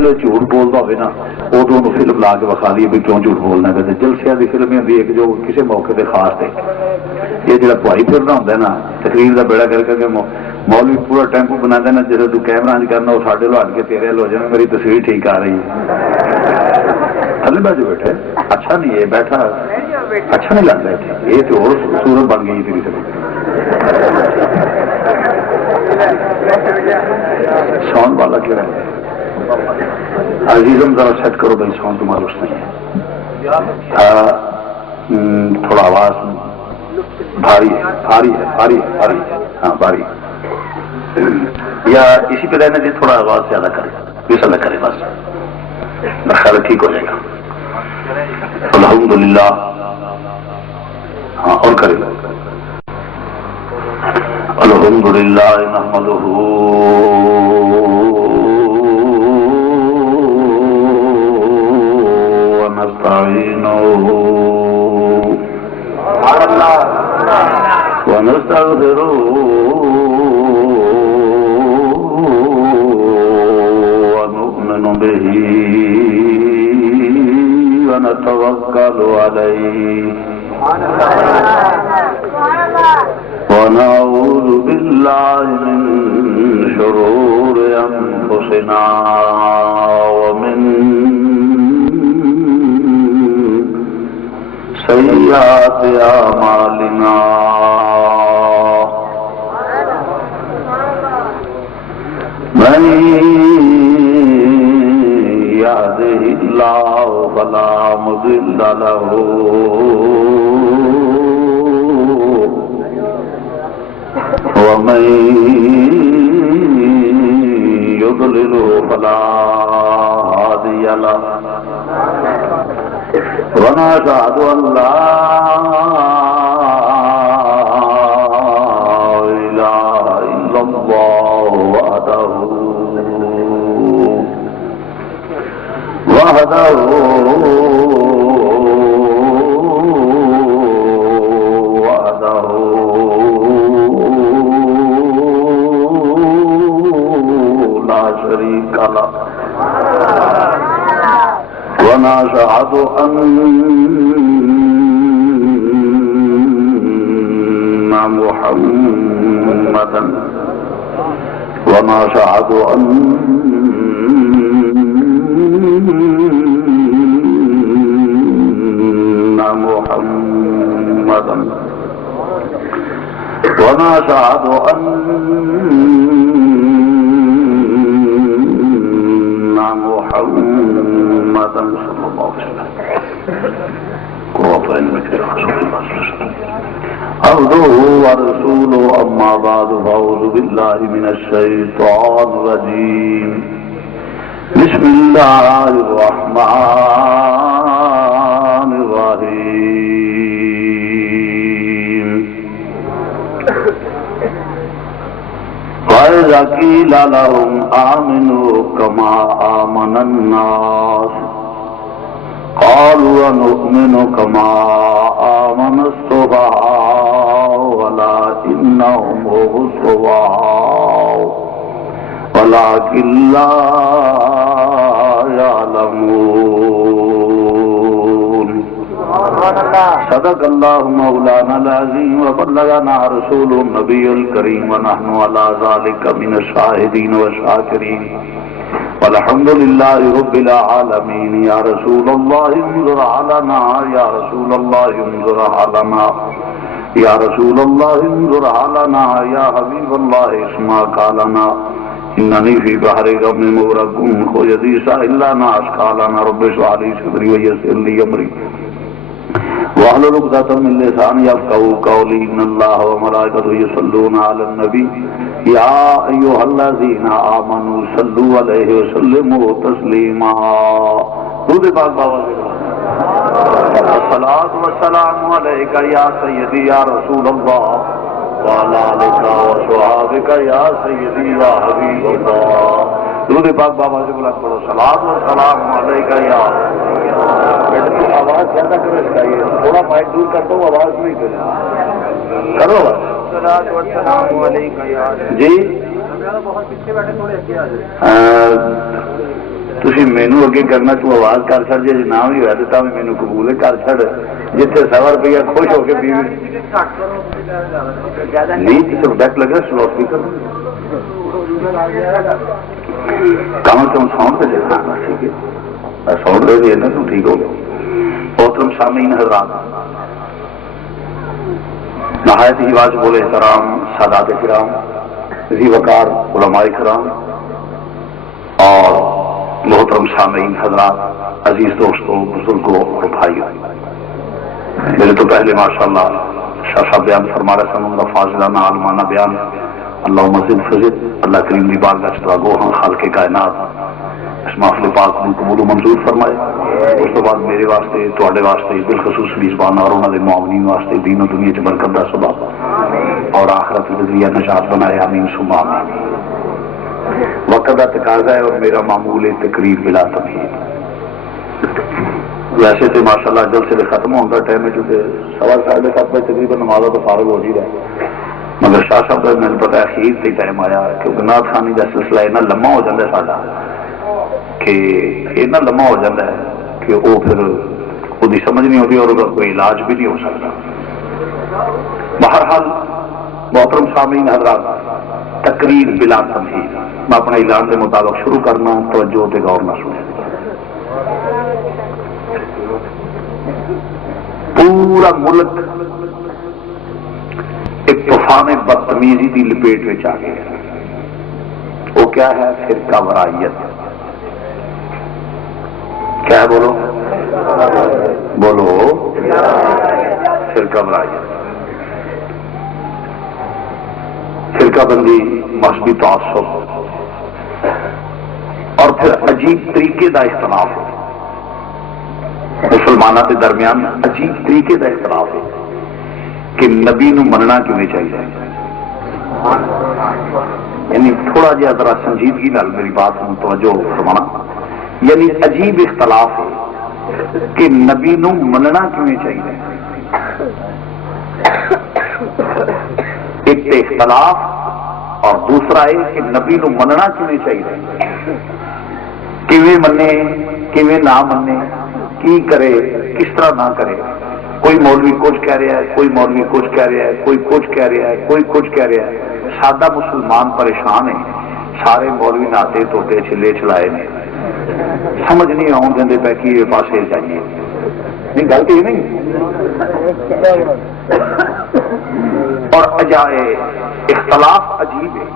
جھوٹ بولتا ہوئے نا ادو فلم لا کے وکھا لیے بھی کیوں جھوٹ بولنا ہے. جلسے کی فلم ہوتی ہے جو کسی موقع کے خاص ہے. یہ جڑا پوائی پھرنا ہوتا ہے نا تقریر کا بیڑا کر کے مولوی پورا ٹیمپو بنا دینا جب تو کیمرہ کرنا وہ ساڈے لو ہٹ کے تیرے ہو جائے میری تصویر ٹھیک آ رہی ہے. تھلے بیٹھ بیٹھے اچھا نہیں ہے بیٹھا اچھا نہیں لگتا ہے. یہ تو اور صورت بن گئی تیری ساؤنڈ والا کیا ہے عزیزم ذرا سیٹ کرو بھائی ساؤنڈ تمہارا اس نہیں ہے. تھوڑا آواز بھاری ہے بھاری ہے بھاری ہے بھاری ہے. ہاں بھاری یا اسی پہ رہنے دیں تھوڑا آواز زیادہ کرے اس طرح کرے بس میرا خیال ٹھیک ہو جائے گا. الحمدللہ ہاں اور کرے الحمدللہ نحمدہ ونستعینہ ونستغفرہ ونؤمن بہ ونتوکل علیہ ونعوذ باللہ من شرور انفسنا ومن سیئات اعمالنا من يهده الله فلا مضل له ومن يضلل فلا هادي له ونشهد أن لا إله إلا الله وحده لا شريك له ونشهد أن محمدا ونشهد أن محمدا ونشهد أن محمدا صلى الله عليه وسلم عبده ورسوله. أما بعد فأعوذ بالله من الشيطان الرجيم. بسم الله الرحمن الرحيم. وإذا قيل لهم آمنوا كما آمن الناس قالوا ونؤمن كما آمن السفهاء ولكنهم هم السفهاء ولكن لا يعلمون. صدق الله مولانا العظيم وبلغنا رسوله النبي الكريم ونحن على ذلك من الشاهدين والشاكرين والحمد لله رب العالمين. يا رسول الله انظر علينا يا رسول الله انظر علينا يا رسول الله انظر علينا يا حبيب الله اسمع قالنا إنني في بحر غم مغرق خذ يدي سائلا أشكالنا رب اشرح لي صدري ويسر لي أمري واحلل عقدة من لساني يفقهوا قولي. إن الله وملائكته يصلون على النبي يا أيها الذين آمنوا صلوا عليه وسلموا تسليما. درود پاک بابا الصلاة والسلام عليك يا سيدي يا رسول الله وعلى آلك وصحابك يا سيدي يا حبيب الله. درود پاک بابا سے بلند کرو. صلاۃ و سلام علیکہ یا آواز زیادہ کرو اس کا یہ تھوڑا مائک دور کرتا ہوں آواز نہیں کرو صلاۃ و سلام علیکہ یا جی تھی مینو اگے کرنا، تو آواز کر چڑ جی نہ بھی ہوا تو مینو قبول ہے، کر چڑ جیتے 100 روپیہ خوش ہو کے بیوی نہیں سبجیکٹ لگا سلو اسپیکر کم از کم ساؤنڈ پہ دیکھنا ٹھیک ہے، ساؤنڈ دے دینا تو ٹھیک ہو گیا۔ محترم سامعین حضرات، نہایت ہی واجب الاحترام سادات کرام، ذی وقار علماء کرام اور محترم سامعین حضرات، عزیز دوستوں، بزرگوں اور بھائیوں، میرے تو پہلے ماشاءاللہ شاہ صاحب بیان فرما رہے سن، ان کا فاضلانہ عالمانہ بیان اللہ مزید فضل اللہ کریم کی بارگاہ سے گو ہاں خالق کائنات اس محفل پاک کو قبول و منظور فرمائے۔ اس کے بعد میرے واسطے تواڈے واسطے بالخصوص میزبان اور انہوں نے معاونین واسطے دین و دنیا چ برکت دا سبب اور آخرت کے ذریعہ نجات بنائے، آمین ثم آمین۔ وقت کا تقاضا ہے اور میرا معمول ہے تقریر بلا تمہید۔ ویسے تو ماشاءاللہ جلسے سے ختم ہونے کا ٹائم ہے، چونکہ 7:30 بجے تقریباً نماز تو فارغ ہو جی رہا ہے، مگر شاہ صاحب کا مجھے پتا اخیر سے ٹائم آیا کہ نعت خوانی کا سلسلہ اتنا لمبا ہو جاتا ہے ساڈا کہ اتنا لمبا ہو جاتا ہے کہ وہ پھر خود سمجھ نہیں ہوتی اور کوئی علاج بھی نہیں ہو سکتا۔ بہرحال محترم سامعین حضرات، تقریر بلا تمہید، میں اپنے اعلان کے مطابق شروع کرنا ہوں، توجہ تے غور نہ سنیں۔ پورا ملک ایک طوفان بدتمیزی کی لپیٹ میں آ گیا، وہ کیا ہے؟ فرقہ ورائیت۔ کیا ہے؟ بولو بولو، فرقہ ورائیت، فرقہ بندی، مذہبی تعصب اور پھر عجیب طریقے کا اختلاف ہے، مسلمانوں کے درمیان عجیب طریقے کا اختلاف ہے کہ نبی نو مننا کیوں چاہیے۔ یعنی تھوڑا جہا ذرا سنجیدگی نال میری بات کو توجہ فرمانا، یعنی عجیب اختلاف ہے کہ نبی نو مننا کیوں چاہیے۔ ایک اختلاف اور دوسرا ہے کہ نبی نو مننا کیوں چاہیے، کیویں منے کیویں نہ منے، کی کرے کس طرح نہ کرے۔ کوئی مولوی کچھ کہہ رہا ہے، کوئی مولوی کچھ کہہ رہا ہے، کوئی کچھ کہہ رہا ہے، کوئی کچھ کہہ رہا ہے۔ سادہ مسلمان پریشان ہے، سارے مولوی ناتے توتے چھلے چھلائے نے، سمجھ نہیں آؤں دے پہ کہ یہ پاسے چاہیے۔ نہیں گل تو یہ نہیں، اور اختلاف عجیب ہے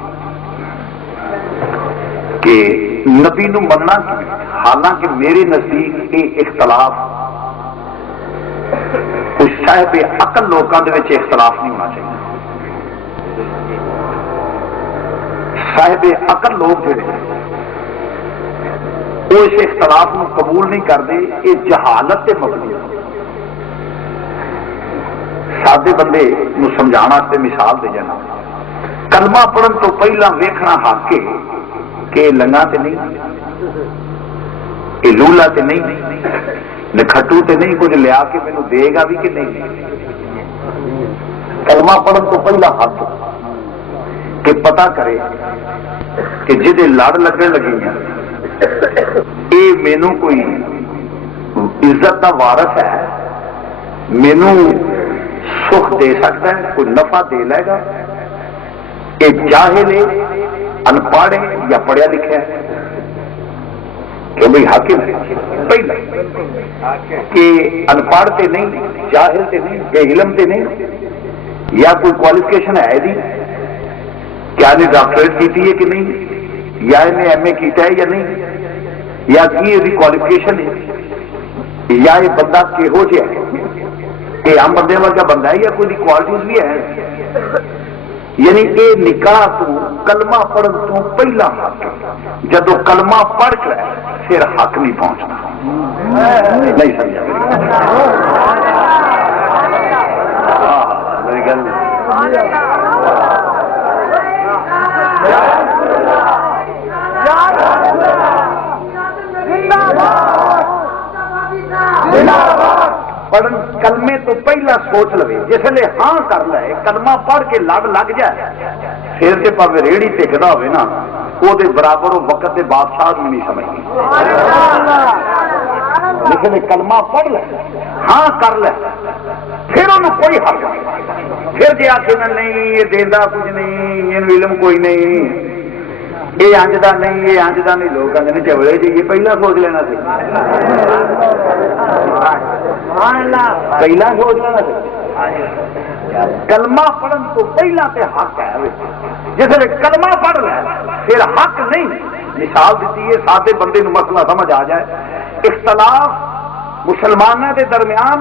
کہ نبی نو مننا کی، حالانکہ میرے نزدیک یہ اختلاف کوئی صاحب عقل لوگوں کے اختلاف نہیں ہونا چاہیے۔ صاحب عقل لوگ جڑے وہ اس اختلاف کو قبول نہیں کرتے، یہ جہالت سے مبنی ہے۔ سادے بندے نو سمجھانا سے مثال دے جانا، کلمہ پڑھن تو پہلا ویکھنا حق ہے کہ لنگا تے نہیں، یہ لولا تے نہیں، نکھٹو تے نہیں، کچھ لیا کے مینوں دے گا بھی کہ نہیں۔ کلمہ پڑھن تو پہلا حق کہ پتہ کرے کہ جہے لڑ لگن لگی ہیں یہ مینوں کوئی عزت کا وارث ہے، مینوں سکھ دے سکتا ہے، کوئی نفع دے لے گا، یہ جاہل ہے، ان پڑھ ہے یا پڑھیا لکھا ہے، کہ بھائی حاکم ہے پہلا کہ ان پڑھ تے نہیں، جاہل تے نہیں، بے علم تے نہیں، یا کوئی کوالیفکیشن ہے دی، کیا نے ڈاکٹریٹ کی ہے کہ نہیں، یا انہیں ایم اے کیتا ہے یا نہیں، یا کی یہ کوالیفکیشن ہے، یا یہ بندہ کہو جہا ہے، یہ عام بندے ورگا بندہ ہے یا کوئی کوالٹیز بھی ہے۔ یعنی یہ نکاح تو کلمہ پڑھن تو پہلا حق، جدو کلمہ پڑھ کر پھر حق نہیں پہنچنا۔ نہیں سمجھا میری گل؟ پڑھن کلمے تو پہلا سوچ لو، جس لے ہاں کر لے، کلمہ پڑھ کے لڑ لگ جائے، پھر جی پاوے ریڑھی ٹکتا ہوئے نا، وہ برابر وقت کے بادشاہ بھی نہیں سمجھتی، لیکن کلمہ پڑھ لے ہاں کر لے پھر انہوں کوئی حق نہیں، پھر جی آخر نہیں یہ دینا کچھ نہیں، یہ علم کوئی نہیں، یہ انجدا نہیں، یہ انجدا نہیں، لوگ کہتے ہیں چوڑے جی یہ پہلا سوچ لینا سی، پہلا سوچ لینا سی۔ کلمہ پڑھن تو پہلا تے حق ہے، جس نے کلمہ پڑھ لے پھر حق نہیں۔ مثال دیتی ہے سادے بندے نو مسئلہ سمجھ آ جائے، اختلاف مسلمانوں کے درمیان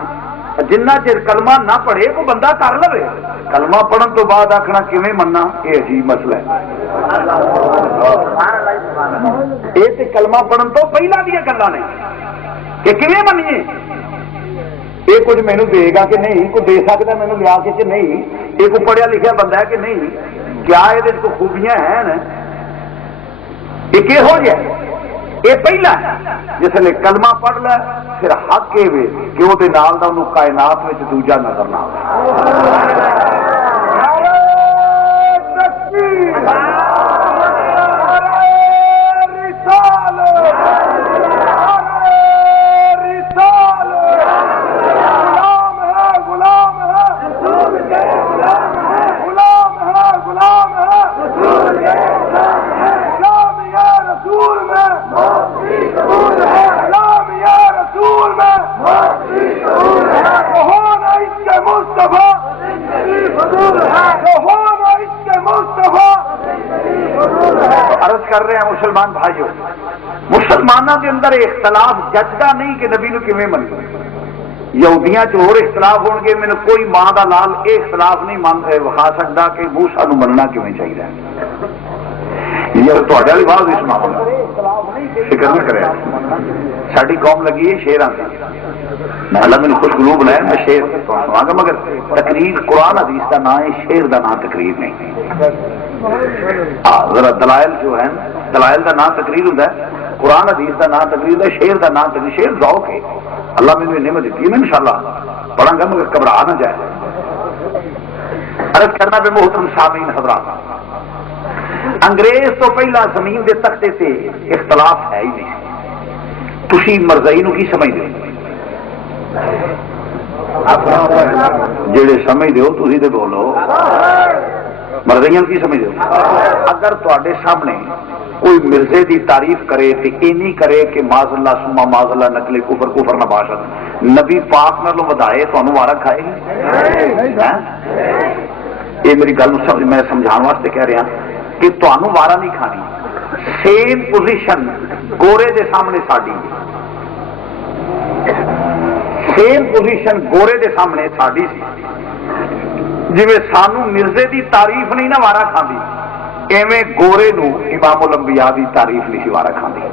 جنہ چر کلمہ نہ پڑھے وہ بندہ کر لے، کلمہ پڑھن تو بعد آخنا کیویں مننا یہ عجیب مسئلہ ہے۔ یہ تے کلمہ پڑھن تو پہلا دیا گلاں نے کہ کیویں منیے، یہ کچھ مینو دے گا کہ نہیں، کوئی دے سکتا مینو لیا کے کہ نہیں، یہ کوئی پڑھیا لکھا بندہ ہے کہ نہیں، کیا یہ کوئی خوبیاں ہیں، یہ کہہو جہ یہ پہلا ہے۔ جس نے کلمہ پڑھ لے پھر حق یہ وے کہ وہ نال دا انہوں کائنات میں دوجا نظر نہ آئے۔ عرض کر رہے ہیں مسلمان بھائیوں، مسلمانوں کے اندر اختلاف جچتا نہیں کہ نبی نو کیویں منو، یہودیاں چ اور اختلاف ہون گے، مینوں کوئی ماں دا لال یہ اختلاف نہیں وکھا سکتا کہ موسیٰ نو مننا کیویں چاہیے۔ یہ تہاڈے والی بات نہیں سناواں گا، فکر نہ کرے، ساری قوم لگی ہے شیراں سے، اللہ میں خوش گلو بنایا، میں شیر سناواں گا، مگر تقریر قرآن حدیث کا نام ہے، شیر کا نام تقریر نہیں۔ ذرا دلائل جو ہے، دلائل کا نام تقریر ہوتا ہے، قرآن حدیث کا نام تقریر ہوتا ہے، شیر کا نام تقریر، شیر ذوق ہے، اللہ میں نے نعمت دیتی ہے، میں انشاءاللہ پڑھاں گا مگر گھبرا نہ جائے۔ عرض کرنا پہ محترم سامعین حضرات، انگریز تو پہلا زمین دے تختے سے اختلاف ہے ہی نہیں، تسی مرزائی نو کی سمجھتے ہو؟ جڑے سمجھتے ہو تسی تے بولو، مرزائیاں کی سمجھتے ہو؟ اگر تواڈے سامنے کوئی مرزے دی تعریف کرے تے یہ نہیں کرے کہ معاذ اللہ سما معاذ اللہ نقل کفر کفر نہ باشد، نبی پاک نالوں ودائے تانوں وارا کھائے گی؟ یہ میری گل میں سمجھان واسطے کہہ رہا کہ تانوں وارا نہیں کھانی۔ سیم پوزیشن گورے دے سامنے ساڈی، سیم پوزیشن گورے دے سامنے ساڈی سی، جی سانو مرزے دی تعریف نہیں نہ وارا کھاندی، ایویں گورے نو امام الانبیاء دی تعریف نہیں سی وارا کھاندی۔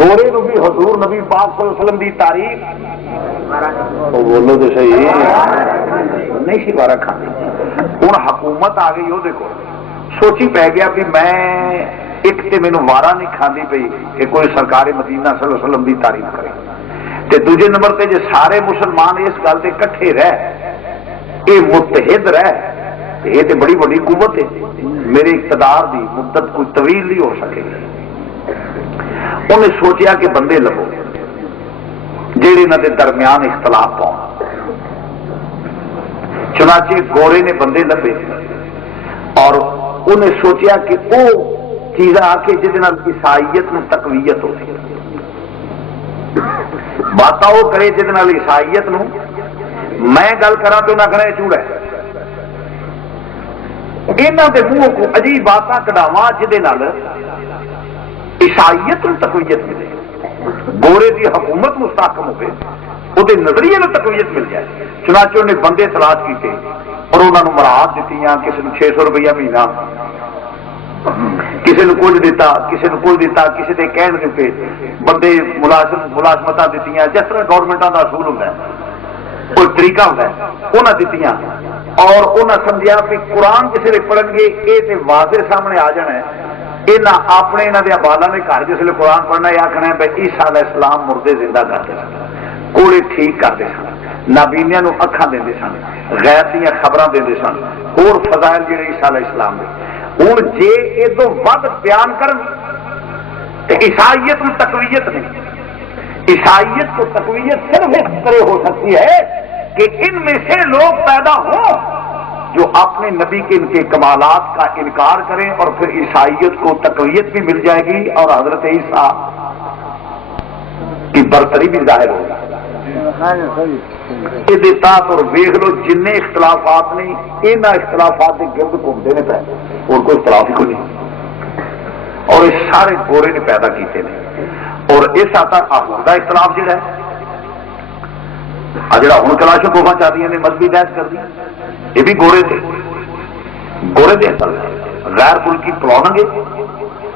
گورے نو بھی حضور نبی پاک صلی اللہ علیہ وسلم دی تعریف بولو تو صحیح نہیں سی وارا کھاندی۔ ہوں حکومت آ گئی، وہ دیکھو سوچی پی گیا بھی میں ایک تے مینو وارا نہیں کھاندی پئی کہ کوئی سرکار مدینہ صلی اللہ علیہ وسلم دی تعریف کرے، تے دوجے نمبر تے جے سارے مسلمان اس گل تے کٹھے رہ اے متحد رہ، یہ تے بڑی بڑی قوت ہے، میرے اقتدار دی مدت کوئی طویل نہیں ہو سکے گی۔ انہیں سوچیا کہ بندے لبو جہے انہاں دے درمیان اختلاف پاؤ، چنانچہ گورے نے بندے لبے اور انہیں سوچیا کہ وہ چیز آ کے جہد عیسائیت نو تقویت ہو، باتاں وہ کرے جہد عیسائیت نو، میں گل کرا تو نہ کرے چوڑا ہے، یہاں کے منہ کو عجیب باتاں کڈاواں جہد عیسائیت نو تقویت ملے، گورے دی حکومت مستحکم ہو، وہ نظریے میں تقویت مل جائے۔ چنانچہ انہیں بندے تلاش کیتے اور انہوں نے مراحت دیتی، کسی نے 600 روپیہ مہینہ، کسی نے کچھ دیتا، کسی نے کچھ دیتا، کسی نے کہن دیتے، بندے ملازمت دیتی، جس طرح گورنمنٹوں کا اصول ہوتا ہے، کوئی طریقہ ہوتا ہے، انہیں دیتی اور انہیں سمجھا کہ قرآن کسی نے پڑھن گے یہ تو واضح سامنے آ جانا ہے، یہاں اپنے یہاں دیا بالا نے گھر جس لیے قرآن پڑھنا یہ آخنا ہے بھائی عیسیٰ علیہ السلام مردے زندہ کرتے سن، کوڑے ٹھیک کرتے سن، نابینیاں نو اکھاں دیندے سن، غیب دیاں خبراں دیندے سن، اور فضائل جڑے عیسیٰ علیہ السلام دے، ہوں جے یہ تو ود بیان کرن تو عیسائیت میں تقویت نہیں، عیسائیت کو تقویت صرف اس طرح ہو سکتی ہے کہ ان میں سے لوگ پیدا ہوں جو اپنے نبی کے ان کے کمالات کا انکار کریں، اور پھر عیسائیت کو تقویت بھی مل جائے گی اور حضرت عیسیٰ کی برتری بھی ظاہر ہوگی۔ یہ تحت اور ویخ لو جن اختلافات نہیں، ان اختلافات کے گرد گھومتے ہیں پہ اور کوئی اختلاف ہی کوئی نہیں، اور یہ سارے گورے نے پیدا کیتے ہیں۔ اور اس آتا آخر کا اختلاف جڑا ہے جڑا ہوں کلاشن کوفا چاہتی نے مذہبی بحث کر دی، یہ بھی گورے تھے، گورے تھے اصل غیر ملکی پلانگ ہے۔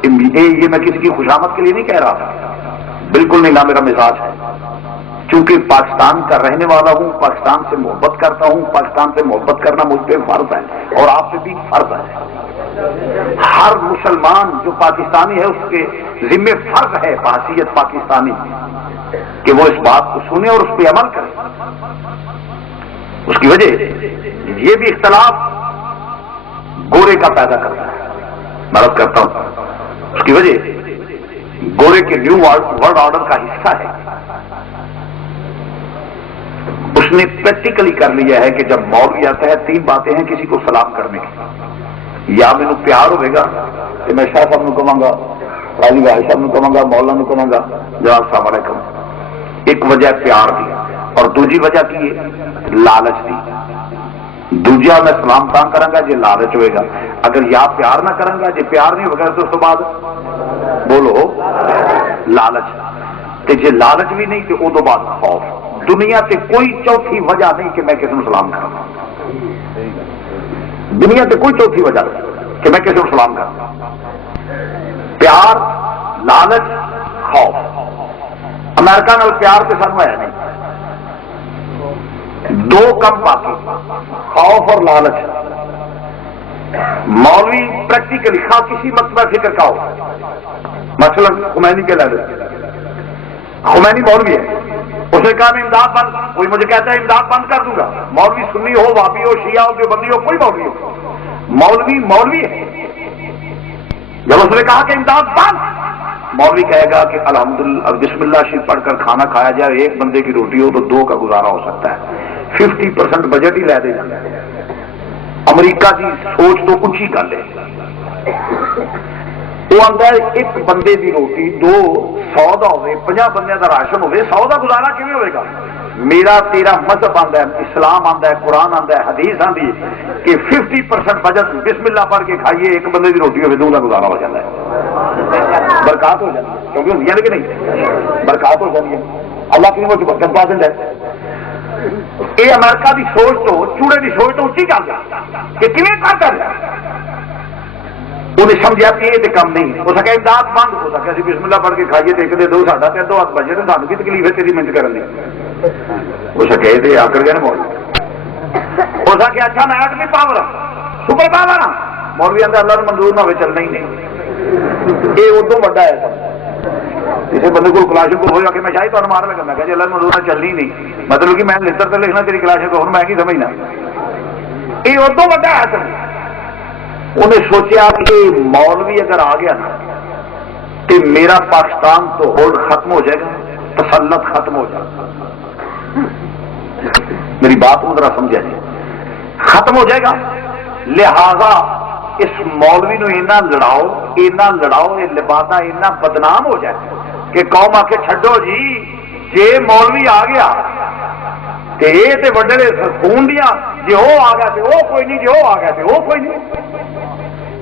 یہ میں کسی کی خوشامد کے لیے نہیں کہہ رہا، بالکل نہیں، نہ میرا مزاج ہے، چونکہ پاکستان کا رہنے والا ہوں، پاکستان سے محبت کرتا ہوں، پاکستان سے محبت کرنا مجھ پہ فرض ہے اور آپ پہ بھی فرض ہے۔ ہر مسلمان جو پاکستانی ہے اس کے ذمہ فرض ہے بحیثیت پاکستانی کہ وہ اس بات کو سنے اور اس پہ عمل کرے۔ اس کی وجہ یہ بھی اختلاف گورے کا پیدا کرتا ہے، میں عرض کرتا ہوں، اس کی وجہ گورے کے نیو ورلڈ آرڈر کا حصہ ہے۔ اس نے پریکٹیکلی کر لیا ہے کہ جب مولوی آتا ہے تین باتیں ہیں کسی کو سلام کرنے کی، یا مینو پیار ہوئے گا کہ میں شاہ صاحب کو کہوں گا، راجی بھائی صاحب کو کہوں گا، مولانا کو کہوں گا جناب السلام علیکم، ایک وجہ پیار دی، اور دوسری وجہ کی ہے لالچ دی۔ دوجا میں سلام تاں کروں گا جی لالچ ہوئے گا، اگر یا پیار نہ کروں گا، جی پیار نہیں ہوگا تو اس کے بعد بولو لالچ، کہ جی لالچ بھی نہیں تو ادو بعد خوف۔ دنیا سے کوئی چوتھی وجہ نہیں کہ میں کسی کو سلام کروں، دنیا سے کوئی چوتھی وجہ نہیں کہ میں کسی کو سلام کروں۔ پیار، لالچ، خوف۔ امریکہ نال پیار تو سانو ہے نہیں، دو کم باقی، خوف اور لالچ۔ مولوی پریکٹیکلی خواہ کسی مسئلہ فکر کا ہو، مثلا خمینی کے لے لیں، خمینی مولوی ہے، اس نے کہا میں امداد بند، کوئی مجھے کہتا ہے امداد بند کر دوں گا، مولوی سنی ہو، وابی ہو، شیعہ ہو، دیوبندی ہو، کوئی مولوی ہو، مولوی مولوی ہے۔ جب اس نے کہا کہ امداد بند، مولوی کہے گا کہ الحمدللہ بسم اللہ شریف پڑھ کر کھانا کھایا جائے، ایک بندے کی روٹی ہو تو دو کا گزارا ہو سکتا ہے، 50% بجٹ ہی لے دے جاتا ہے۔ امریکہ کی سوچ تو اونچی گل ہے، وہ آتا ہے ایک بندے کی روٹی، دو 100 کا ہوئے، 50 بندے کا راشن ہوئے، 100 کا گزارا کیوں ہوئے گا؟ میرا تیرا مذہب آتا ہے، اسلام آتا ہے، قرآن آتا ہے، حدیث آتی ہے کہ 50% بجٹ بسم اللہ پڑھ کے کھائیے، ایک بندے کی روٹی ہوئے، دو کا گزارا ہو جاتا ہے، برکات ہو جاتی ہے، کیونکہ ہوتی ہے کہ نہیں، برکات ہو جاتی ہے، اللہ کی وہ برکت پاسند ہے۔ یہ امریکہ کی سوچ تو چوڑے کی سوچ تو اچھی گل ہے کہ کیوں کرتا ہے، انہیں سمجھا کہ یہ کام نہیں ہو سکے، امداد بند ہو سکے، اسی بسم اللہ پڑھ کے کھائیے تو ایک دے دو ساڈا تے دو ہاتھ بجے تو سانو کی تکلیف ہے تیری محنت کرنے ہو سکے یہ آکر گئے مولوی ہو سکے اچھا میں ایٹمی پاور سپر پاور ہاں، مولوی آتا اللہ نے منظور نہ ہوئے چلنا ہی نہیں، یہ ادو بڑا ہے سب۔ کسی بندے کو کلاشن کو ہوا کہ میں شاید تمہیں مار لگا، میں کہ اللہ منظور نہ چلنی نہیں، مطلب کہ میں لڑ تو لکھنا تیری کلاشن کو، میں کی سمجھنا یہ ادو بڑا ہے سب۔ انہیں سوچا کہ مولوی اگر آ گیا نا تو میرا پاکستان تو ہولڈ ختم ہو جائے گا، تسلط ختم ہو جائے گا، میری بات کو ذرا سمجھا جائے، ختم ہو جائے گا، لہذا اس مولوی نو اینا لڑاؤ یہ لبادہ اینا بدنام ہو جائے کہ قوم آ کے چھڈو جی، جے مولوی آ گیا تے یہ تے وڈے خون دیا، جی وہ آ گیا تے وہ کوئی نہیں، جی وہ آ گیا تے وہ کوئی نہیں،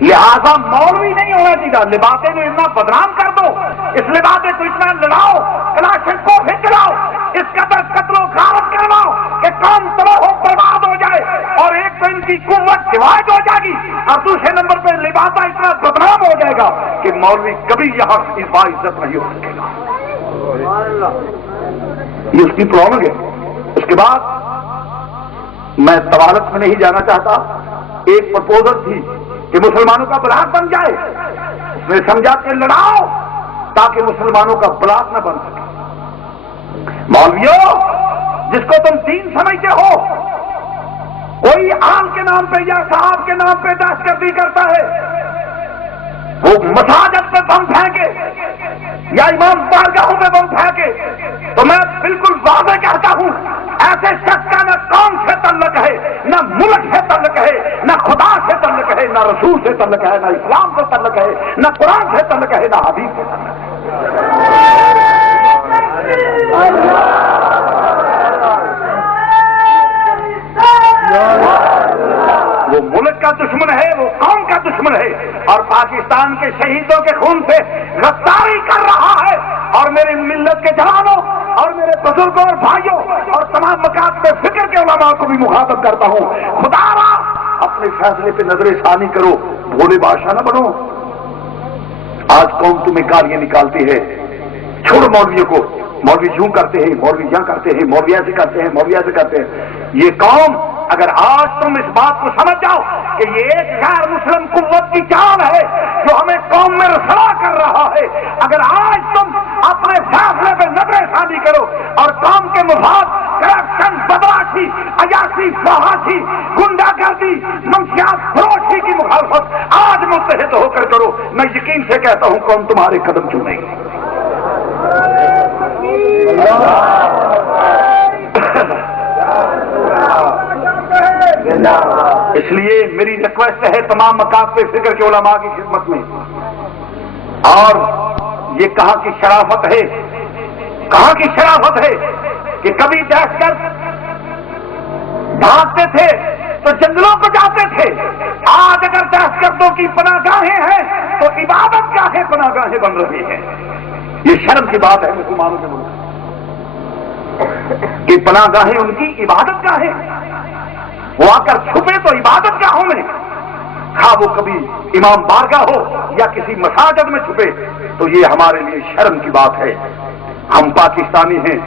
لہذا مولوی نہیں ہونا چاہیے، لبادے کو اتنا بدنام کر دو، اس لبادے کو اتنا لڑاؤ، کلاشن کو بھی چلاؤ، اس قدر قتل و غارت کرواؤ کہ قوم تباہ ہو برباد ہو جائے، اور ایک تو ان کی قوت ڈیوائڈ ہو جائے گی، اور دوسرے نمبر پہ لبادہ اتنا بدنام ہو جائے گا کہ مولوی کبھی یہاں اس بات عزت نہیں ہو سکے گا۔ یہ اس کی پرابلم ہے۔ اس کے بعد میں طوالت میں نہیں جانا چاہتا، ایک پرپوزل تھی کہ مسلمانوں کا بلاک بن جائے، اس نے سمجھا کہ لڑاؤ تاکہ مسلمانوں کا بلاک نہ بن سکے۔ مولویوں جس کو تم دین سمجھتے ہو، کوئی عام کے نام پہ یا صاحب کے نام پہ دہشت گردی کرتا ہے، وہ مساجد پہ بم پھینکے یا امام بارگاہوں پہ بم پھینکے تو میں بالکل واضح کہتا ہوں ایسے شخص کا نہ قوم سے تعلق ہے، نہ ملک سے تعلق ہے، نہ خدا سے تعلق ہے، نہ رسول سے تعلق ہے، نہ اسلام سے تعلق ہے، نہ قرآن سے تعلق ہے، نہ حدیث سے تعلق ہے۔ وہ ملک کا دشمن ہے، وہ قوم کا دشمن ہے، اور پاکستان کے شہیدوں کے خون سے غداری کر رہا ہے۔ اور میری ملت کے جوانوں اور میرے بزرگوں اور بھائیوں اور تمام مکاتب فکر کے علماء کو بھی مخاطب کرتا ہوں، خدا را اپنے فیصلے پہ نظر ثانی کرو، بھولے بادشاہ نہ بنو۔ آج قوم تمہیں گالیاں نکالتی ہے، چھوڑو مولویوں کو، مولوی یوں کرتے ہیں، مولوی یہاں کرتے ہیں، مولوی ایسے کرتے ہیں، مولوی ایسے کرتے ہیں۔ یہ قوم اگر آج تم اس بات کو سمجھ جاؤ کہ یہ ایک غیر مسلم قوت کی چال ہے جو ہمیں قوم میں رسوا کر رہا ہے، اگر آج تم اپنے فیصلے پہ نظر ثانی کرو اور قوم کے مفاد، کرپشن، بدماشی، عیاشی، فحاشی، گنڈا گردی، منشیات فروشی کی مخالفت آج متحد ہو کر کرو، میں یقین سے کہتا ہوں قوم تمہارے قدم چومے گی۔ اس لیے میری ریکویسٹ ہے تمام مکاتب فکر کے علماء کی خدمت میں، اور یہ کہاں کی شرافت ہے، کہاں کی شرافت ہے کہ کبھی دہشت گرد بھاگتے تھے تو جنگلوں کو جاتے تھے، آج اگر دہشت گردوں کی پناہ گاہیں ہیں تو عبادت گاہیں پناہ گاہیں بن رہی ہیں۔ یہ شرم کی بات ہے مسلمانوں کے ملک کہ پناہ گاہیں ان کی عبادت گاہیں، وہ آ کر چھپے تو عبادت گاہوں میں، خواہ وہ کبھی امام بارگاہ ہو یا کسی مساجد میں چھپے، تو یہ ہمارے لیے شرم کی بات ہے۔ ہم پاکستانی ہیں،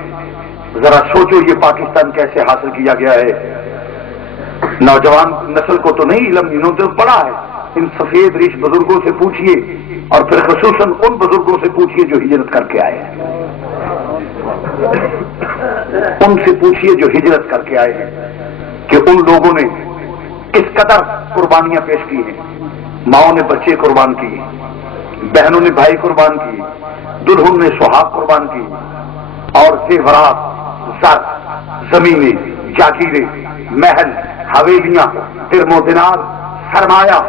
ذرا سوچو یہ پاکستان کیسے حاصل کیا گیا ہے۔ نوجوان نسل کو تو نہیں علم، انہوں نے تو پڑھا ہے، ان سفید ریش بزرگوں سے پوچھئے، اور پھر خصوصاً ان بزرگوں سے پوچھئے جو ہجرت کر کے آئے ہیں، ان سے پوچھئے جو ہجرت کر کے آئے ہیں کہ ان لوگوں نے کس قدر قربانیاں پیش کی ہیں۔ ماؤں نے بچے قربان کیے، بہنوں نے بھائی قربان کیے، دلہن نے سہاگ قربان کی، اور زیورات، زر، زمینیں، جاگیریں، محل، حویلیاں، درم و دینار، سرمایہ،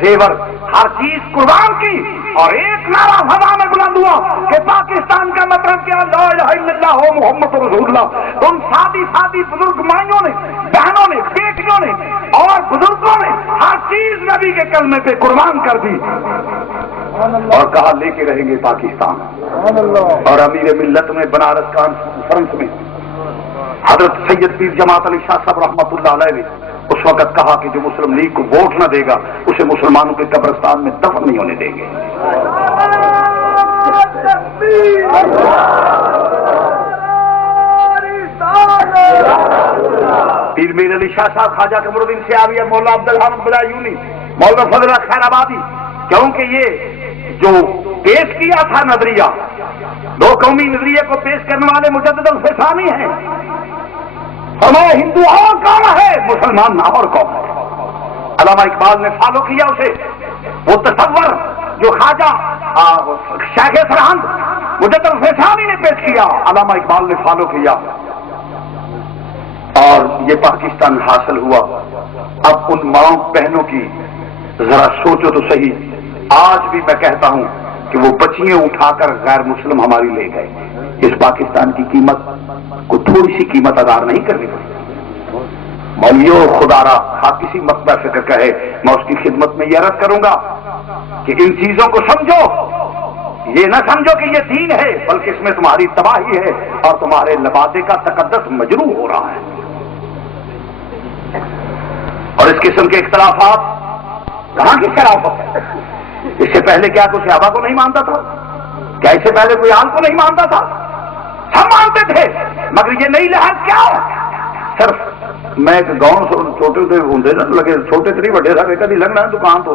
زیور، ہر چیز قربان کی، اور ایک نعرہ فضا میں بلند ہوا کہ پاکستان کا مطلب کیا، لا الہ الا اللہ ہو محمد رسول اللہ۔ ان سادی سادی بزرگ مائیوں نے، بہنوں نے، بیٹیوں نے اور بزرگوں نے ہر چیز نبی کے کلمے پہ قربان کر دی، اور کہا لے کے رہیں گے پاکستان۔ اور امیر ملت میں بنارس کانفرنس میں حضرت سید پیر جماعت علی شاہ صاحب رحمۃ اللہ علیہ نے اس وقت کہا کہ جو مسلم لیگ کو ووٹ نہ دے گا اسے مسلمانوں کے قبرستان میں دفن نہیں ہونے دیں گے۔ پیر میر علی شاہ صاحب، خواجہ قمر الدین سیاوی، مولا عبدالحمد بلایونی، مولا فضل خیر آبادی، کیونکہ یہ جو پیش کیا تھا نظریہ، دو قومی نظریے کو پیش کرنے والے مجدد الفسانی ہیں۔ فرمایا ہندو اور قوم ہے، مسلمان اور قوم ہے۔ علامہ اقبال نے فالو کیا اسے، وہ تصور جو خواجہ شیخ سرہند مجدد الفسانی نے پیش کیا، علامہ اقبال نے فالو کیا، اور یہ پاکستان حاصل ہوا۔ اب ان ماؤں بہنوں کی ذرا سوچو تو صحیح، آج بھی میں کہتا ہوں کہ وہ بچیاں اٹھا کر غیر مسلم ہماری لے گئے، اس پاکستان کی قیمت کو تھوڑی سی قیمت ادا نہیں کرنی پڑی۔ مولیو خدا را آپ کسی مقبہ فکر کا ہے، میں اس کی خدمت میں یہ عرض کروں گا کہ ان چیزوں کو سمجھو، یہ نہ سمجھو کہ یہ دین ہے، بلکہ اس میں تمہاری تباہی ہے اور تمہارے لبادے کا تقدس مجروح ہو رہا ہے۔ اور اس قسم کے اختلافات کہاں کی شرافت ہے؟ اس سے پہلے کیا کوئی صحابہ کو نہیں مانتا تھا؟ کیا اس سے پہلے کوئی آل کو نہیں مانتا تھا؟ سب مانتے تھے، مگر یہ نئی لہر کیا ہے؟ صرف میں ایک گاؤں چھوٹے سے ہوں نا لگے، چھوٹے سے نہیں بڑے سارے کدی لگنا دکان تو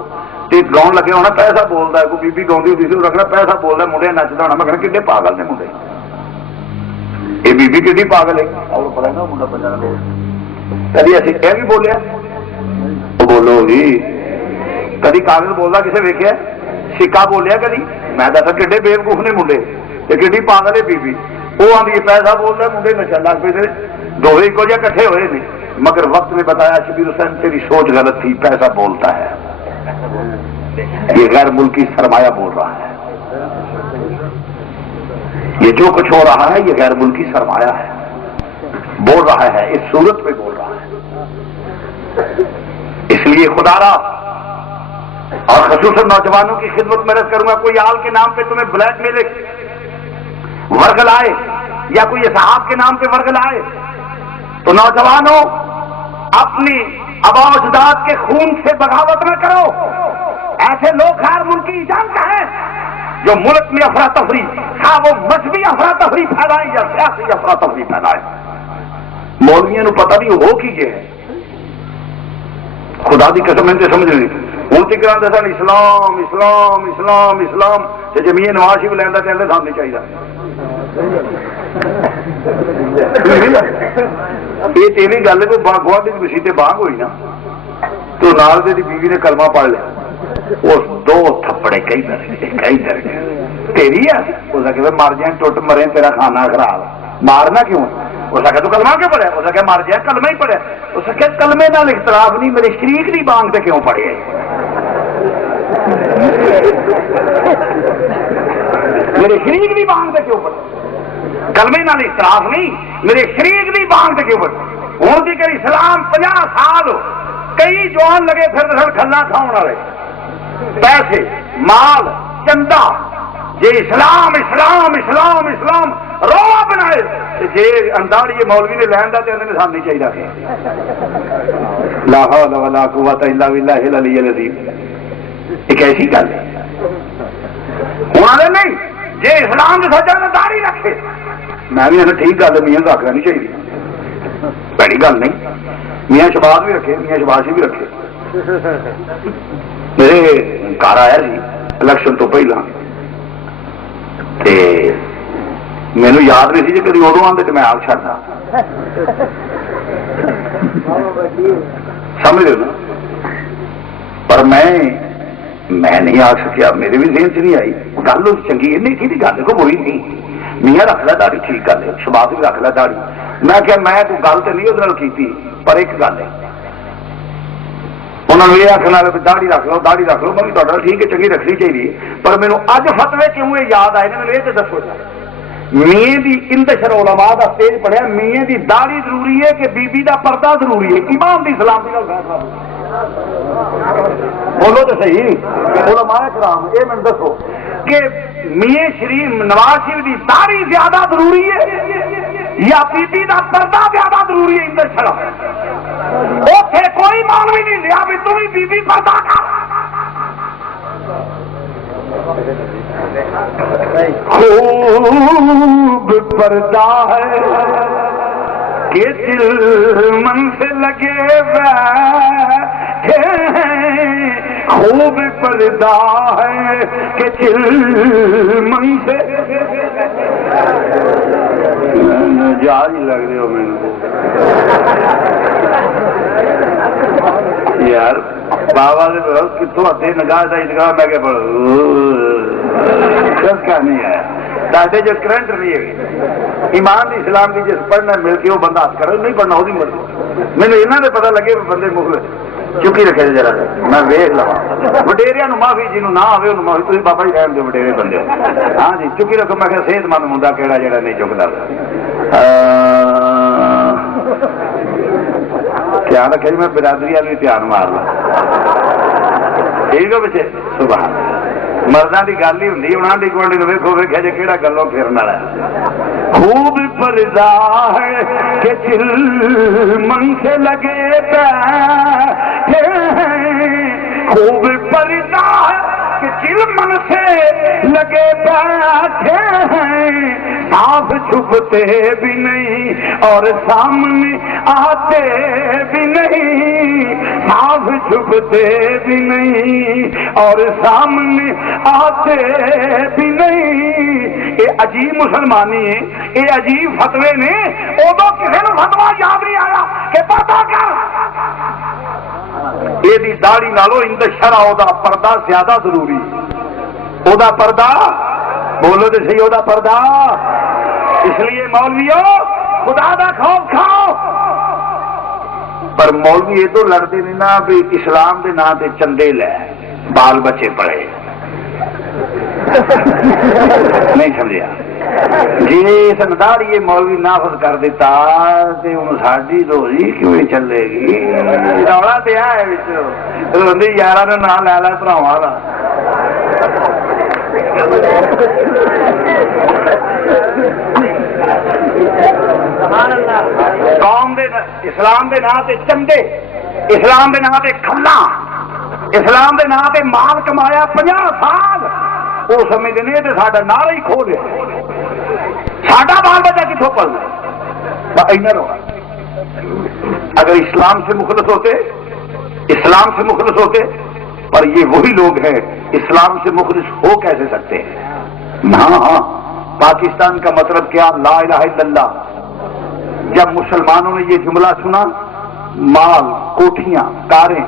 ایک گاؤں لگے ہونا، پیسہ بولتا ہے، کوئی بی گاؤں ہوتی سی رکھنا، پیسہ بولتا ہے، منڈے نچتا ہونا، میں کہنا کتنے پاگل نے منڈے، یہ بی کتنی پاگل ہے، اور پڑھے نا منڈا بجانا بول، کدی ایسی کیا بھی بولیا، وہ بولو جی، کدی کاغذ بولتا کسے ویکھیا؟ سکا بولیا کدی میں دسا کڈے بےوقوف نے منڈے کہ پاگل ہے بیوی وہ آدھی پیسہ بول رہا منڈے نشا لگ پے دونوں ایک جہاں کٹھے ہوئے نے مگر وقت نے بتایا شبیر حسین تیری سوچ غلط تھی پیسہ بولتا ہے یہ غیر ملکی سرمایہ بول رہا ہے یہ جو کچھ ہو رہا ہے یہ غیر ملکی سرمایہ ہے بول رہا ہے اس صورت میں بول رہا ہے اس لیے خدا را اور خصوصاً نوجوانوں کی خدمت میں عرض کروں گا کوئی آل کے نام پہ تمہیں بلیک میل ورگ لائے یا کوئی صاحب کے نام پہ ورگ لائے تو نوجوانوں اپنی آباء و اجداد کے خون سے بغاوت نہ کرو ایسے لوگ غیر ملکی جانتا ہے جو ملک میں افراتفری وہ مذہبی افراتفری پھیلائیں یا سیاسی افراتفری پھیلائیں مولویوں کو پتہ نہیں ہو کی یہ ہے خدا دی قسم انتے سمجھ نہیں ہوں تک سن اسلام اسلام اسلام اسلام جمیع نواز شریف لینا چاہتے سامنے چاہیے یہ تیری گل ہے گواڈی کی مسیح بانگ ہوئی نا تو نال دی بیوی نے کلمہ پڑھ لیا اس دو تھپڑے کئی در تیری ہے اس کہ مر جائیں ٹوٹ مرے تیرا کھانا خراب مارنا کیوں اس آخر تو کلمہ کیوں پڑھیا اس آخر مر جائے کلمہ ہی پڑھیا اس آخر کلمے نال اختلاف نہیں میرے شریک دی بانگ تے کیوں پڑھے میرے شریک دی بانگ تے کیوں پڑھے کلمے نال اختلاف نہیں میرے شریک دی بانگ تے کیوں پڑھے ہوں دی کر اسلام 50 سال کئی جوان لگے پھر سن کھلا کھاؤن والے پیسے مال چندہ جی اسلام اسلام اسلام اسلام رولا بنائے جی انداڑی مولوی نے لین کا تو سام نہیں چاہیے لا حول ولا قوت الا باللہ العلی العظیم ایک ایسی گل ہے نہیں جی اسلام کے سجا نے داڑھی رکھے میں بھی ٹھیک گل میاں کو آخر نہیں چاہیے پہلی گل نہیں میاں شباز بھی رکھے میاں شباشی بھی رکھے میرے گھر آیا جی الیکشن تو پہلا مینو یاد نہیں سی جی کدی ادو آتے تو میں آگ چڑھتا سمجھ لو نا پر میں نہیں آ سکیا میرے بھی ذہن چ نہیں آئی گل چنگی نہیں کی گل کو بری نہیں میاں رکھ لیا داڑھی ٹھیک گل ہے شباب بھی رکھ لیا داڑھی میں کیا میں کوئی گل تو نہیں وہ کی پر ایک گل ہے انہوں نے یہ آخر داڑھی رکھ لو داڑھی رکھ لو میں بھی ٹھیک ہے چنگی رکھنی چاہیے پر مینو اج فتوے کیوں یہ یاد آئے مجھے یہ تو دسو میاں دی اندشر علماء دا پیج پڑھیا میاں دی داڑھی ضروری ہے کہ بی بی دا پردہ ضروری ہے امام دی اسلام دی فیصلہ بولو تو صحیح علماء کرام یہ میں دسو کہ میاں شریف نواز شریف دی داڑھی زیادہ ضروری ہے یا بی بی دا پردہ زیادہ ضروری ہے اندشر اوتھے کوئی مولوی نہیں لیا بھی تم بی بی پردہ کر خوب پردہ ہے کہ دل من سے لگے بیٹھے خوب پردہ ہے کہ دل من سے جاج لگ رہے ہو میں یار بابا نے کتوں ہاتھ نگاہ نگاہ میں کہ کا نہیں آیا ڈاٹے جو کرنٹ نہیں ہے ایمان اسلام کی جس پڑھنا مل کے وہ بندہ ہاتھ کرے نہیں پڑھنا وہی مرضی مجھے یہاں نے پتا لگے بندے مغل چکی رکھے ذرا میں ویخ لوا وڈیریا معافی جنوب نہ آئے انہوں معافی تھی بابا جی ٹائم دے وڈیرے بندے ہاں جی چکی رکھو میں کہ صحت مند ہوں کہڑا جہاں نہیں چکتا دھیان رکھے جی میں برادری والی دھیان مارنا ٹھیک ہے بچے صبح مردوں کی گل ہی ہوں ہوں آنڈی گوانڈی ویکو ویکیا جی کہڑا گلوں پھرن والا خوب پردہ ہے کہ دل من سے لگے بیٹھے خوب پردہ ہے کہ دل من سے لگے بیٹھے ہیں صاف چھپتے بھی نہیں اور سامنے آتے بھی نہیں صاف چھپتے بھی نہیں اور سامنے آتے بھی نہیں یہ عجیب مسلمانی ہے یہ عجیب فتوے نے ادو کسی نے فتوا یاد نہیں آیا کہ پردہ کر یہ داڑھی نالو اندر شرع دا پردہ زیادہ ضروری او دا پردہ بولو تو صحیح، او دا پردہ۔ اس لیے مولویوں خدا دا خوف کھاؤ۔ پر مولوی یہ تو لڑتے نہیں نا بھی اسلام دے نام تے چندے لے بال بچے پڑے، نہیں سمجھا جی سنداری مولوی نافذ کر دیتا تے ہن ساڈی روزی کیویں چلے گی؟ رولا تے ہے وچ روندی یاراں نوں نام لے لے بھراواں دا۔ قوم دے اسلام دے نام تے چندے، اسلام دے نام تے کھلا، اسلام دے نام تے مال کمایا 50 سال، وہ سمجھنے تے ساڈا نعرہ ہی کھو لیا، ساڈا بال بچہ کتوں پلنا؟ اگر اسلام سے مخلص ہوتے، اسلام سے مخلص ہوتے، پر یہ وہی لوگ ہیں اسلام سے مخلص ہو کیسے سکتے ہیں؟ ہاں پاکستان کا مطلب کیا؟ لا الہ الا اللہ۔ جب مسلمانوں نے یہ جملہ سنا، مال، کوٹھیاں، کاریں،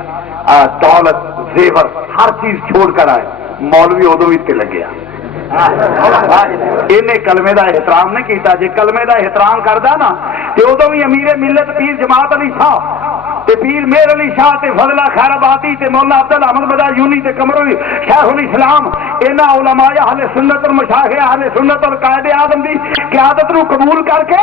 دولت، زیور، ہر چیز چھوڑ کر آئے، مولوی ادو بھی تے لگیا۔ انہیں کلمے دا احترام نہیں کیتا، جے کلمے دا احترام کردا نا تے ادو بھی امیر ملت پیر جماعت علی شاہ تے پیر میر علی شاہ تے فضلہ خیر آبادی تے مولانا عبداللہ احمد بدایونی تے قمروی شیخ الاسلام انہاں علماء اہل سنت اور مشایخ اہل سنت اور قائد اعظم دی قیادت نو قبول کر کے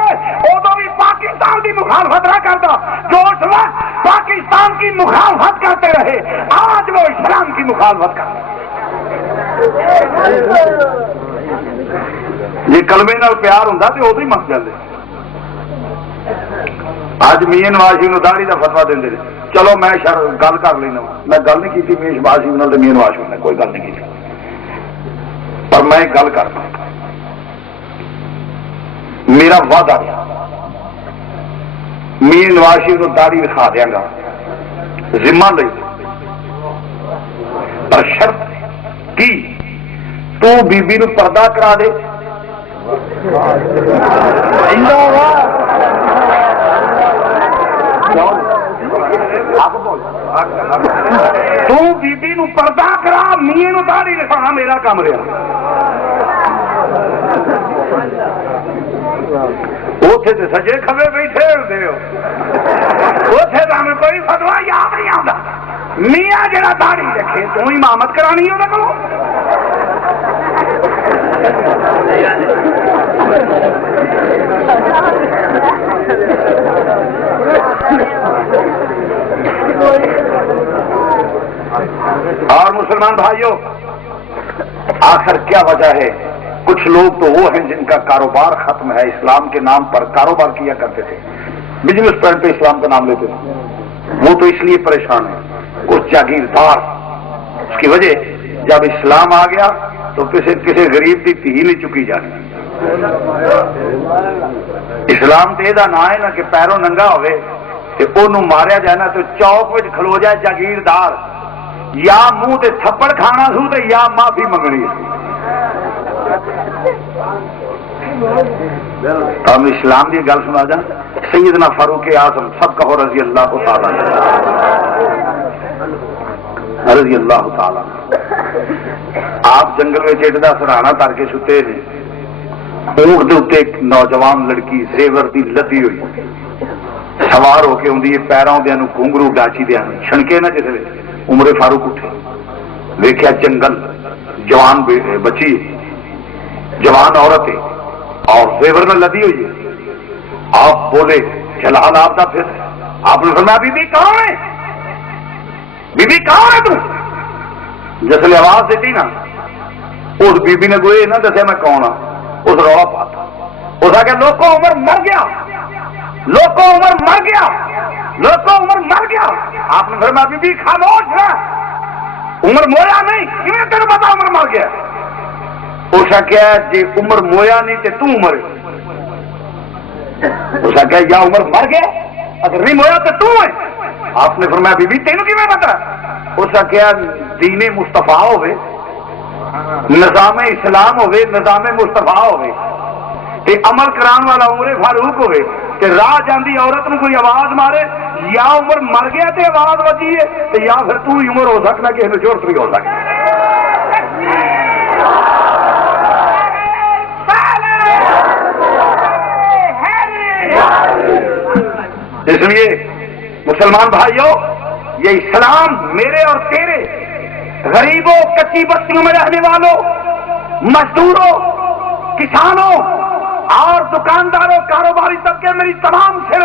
ادو بھی پاکستان کی مخالفت نہ کرتا، جو اس وقت پاکستان کی مخالفت کرتے رہے، آج وہ اسلام کی مخالفت کرتے۔ جی کلمے نال پیار ہوں تو ادو ہی من جاتے۔ اج میاں نواز شریف نو داڑھی کا فتوا دیں، چلو میں گل کر لینا، میں گل نہیں کی میاں نواز شریف نال، میاں نواز شریف نے کوئی گل نہیں کی، پر میں گل کرنا، میرا وعدہ میاں نواز شریف نو داڑھی دکھا دیا گا ذمہ لے، پر شرط کی تو بی بی نو پردہ کرا دے، تو بی بی نو پردہ کرا، میاں نو داڑھی رکھانا میرا کام رہا۔ اوتھے تے سجے کھبے بیٹھے ہوندے ہو، اوتھے تمہیں کوئی فتوا یاد نہیں آتا، میاں جڑا داڑھی رکھے تو امامت کرانی ہے وہ اور مسلمان بھائیوں، آخر کیا وجہ ہے؟ کچھ لوگ تو وہ ہیں جن کا کاروبار ختم ہے، اسلام کے نام پر کاروبار کیا کرتے تھے، بزنس پوائنٹ پہ اسلام کا نام لیتے تھے، وہ تو اس لیے پریشان ہے، کچھ جاگیردار، اس کی وجہ جب اسلام آ گیا تو کسی غریب کی تھی نہیں چکی جانی۔ اسلام تو یہ نام ہے نا کہ پیروں ننگا ہوئے تے انہوں ماریا جائے نا تو چوک میں کھلو جائے جاگیردار، یا منہ تے تھپڑ کھانا سو تے یا معافی منگنی۔ ہم اسلام کی گل سنا جا، سیدنا فاروق اعظم سب کہو رضی اللہ تعالی رضی اللہ تعالی، آپ جنگل میں چیٹدا سرانا تر کے ستے نے، اونٹ دے اتنے ایک نوجوان لڑکی زیور دی لدی ہوئی سوار ہو کے آدھی ہے، پیروں دیا گھونگرو ڈاچی دیا چھنکے نہ جس عمر فاروق اٹھے، ویکھیا جنگل، جوان بچی، جوان عورت ہے اور زیور میں لدی ہوئی ہے، آپ بولے جلال آپ کا، پھر آپ نے فرمایا بی بی کہاں ہے، بی بی کہاں ہے تو؟ جس نے آواز دیتی نا اس بی بی نے کوئی نہ دسیا میں کون ہاں، اس رولا پاتا، اس آ کے لوگوں عمر مر گیا، لوگوں عمر مر گیا، لوگوں عمر مر گیا۔ آپ نے فرمایا بی بی خاموش ہے، عمر مویا نہیں، کیوں تیرے پتا عمر مر گیا؟ اس آخیا جی عمر مویا نہیں تے تو عمر، اس آخیا یا عمر مر گیا اگر نہیں مویا تو تو ہے۔ آپ نے فرمایا بی بی تینوں کیوں پتا؟ اس آخیا دین مصطفیٰ ہوئے، نظام اسلام ہوئے، نظام مصطفیٰ ہوئے تے عمل کران والا عمر فاروق ہوئے تے راہ جاندی عورت نو کوئی آواز مارے، یا عمر مر گیا تے آواز بچی ہے تے یا پھر تو ہی عمر ہو سکنا کہ ضرورت نہیں ہو سکتی۔ اس لیے مسلمان بھائیوں، یہ اسلام میرے اور تیرے، غریبوں، کچی بستیوں میں رہنے والوں، مزدوروں، کسانوں اور دکانداروں، کاروباری طبقے، میری تمام سے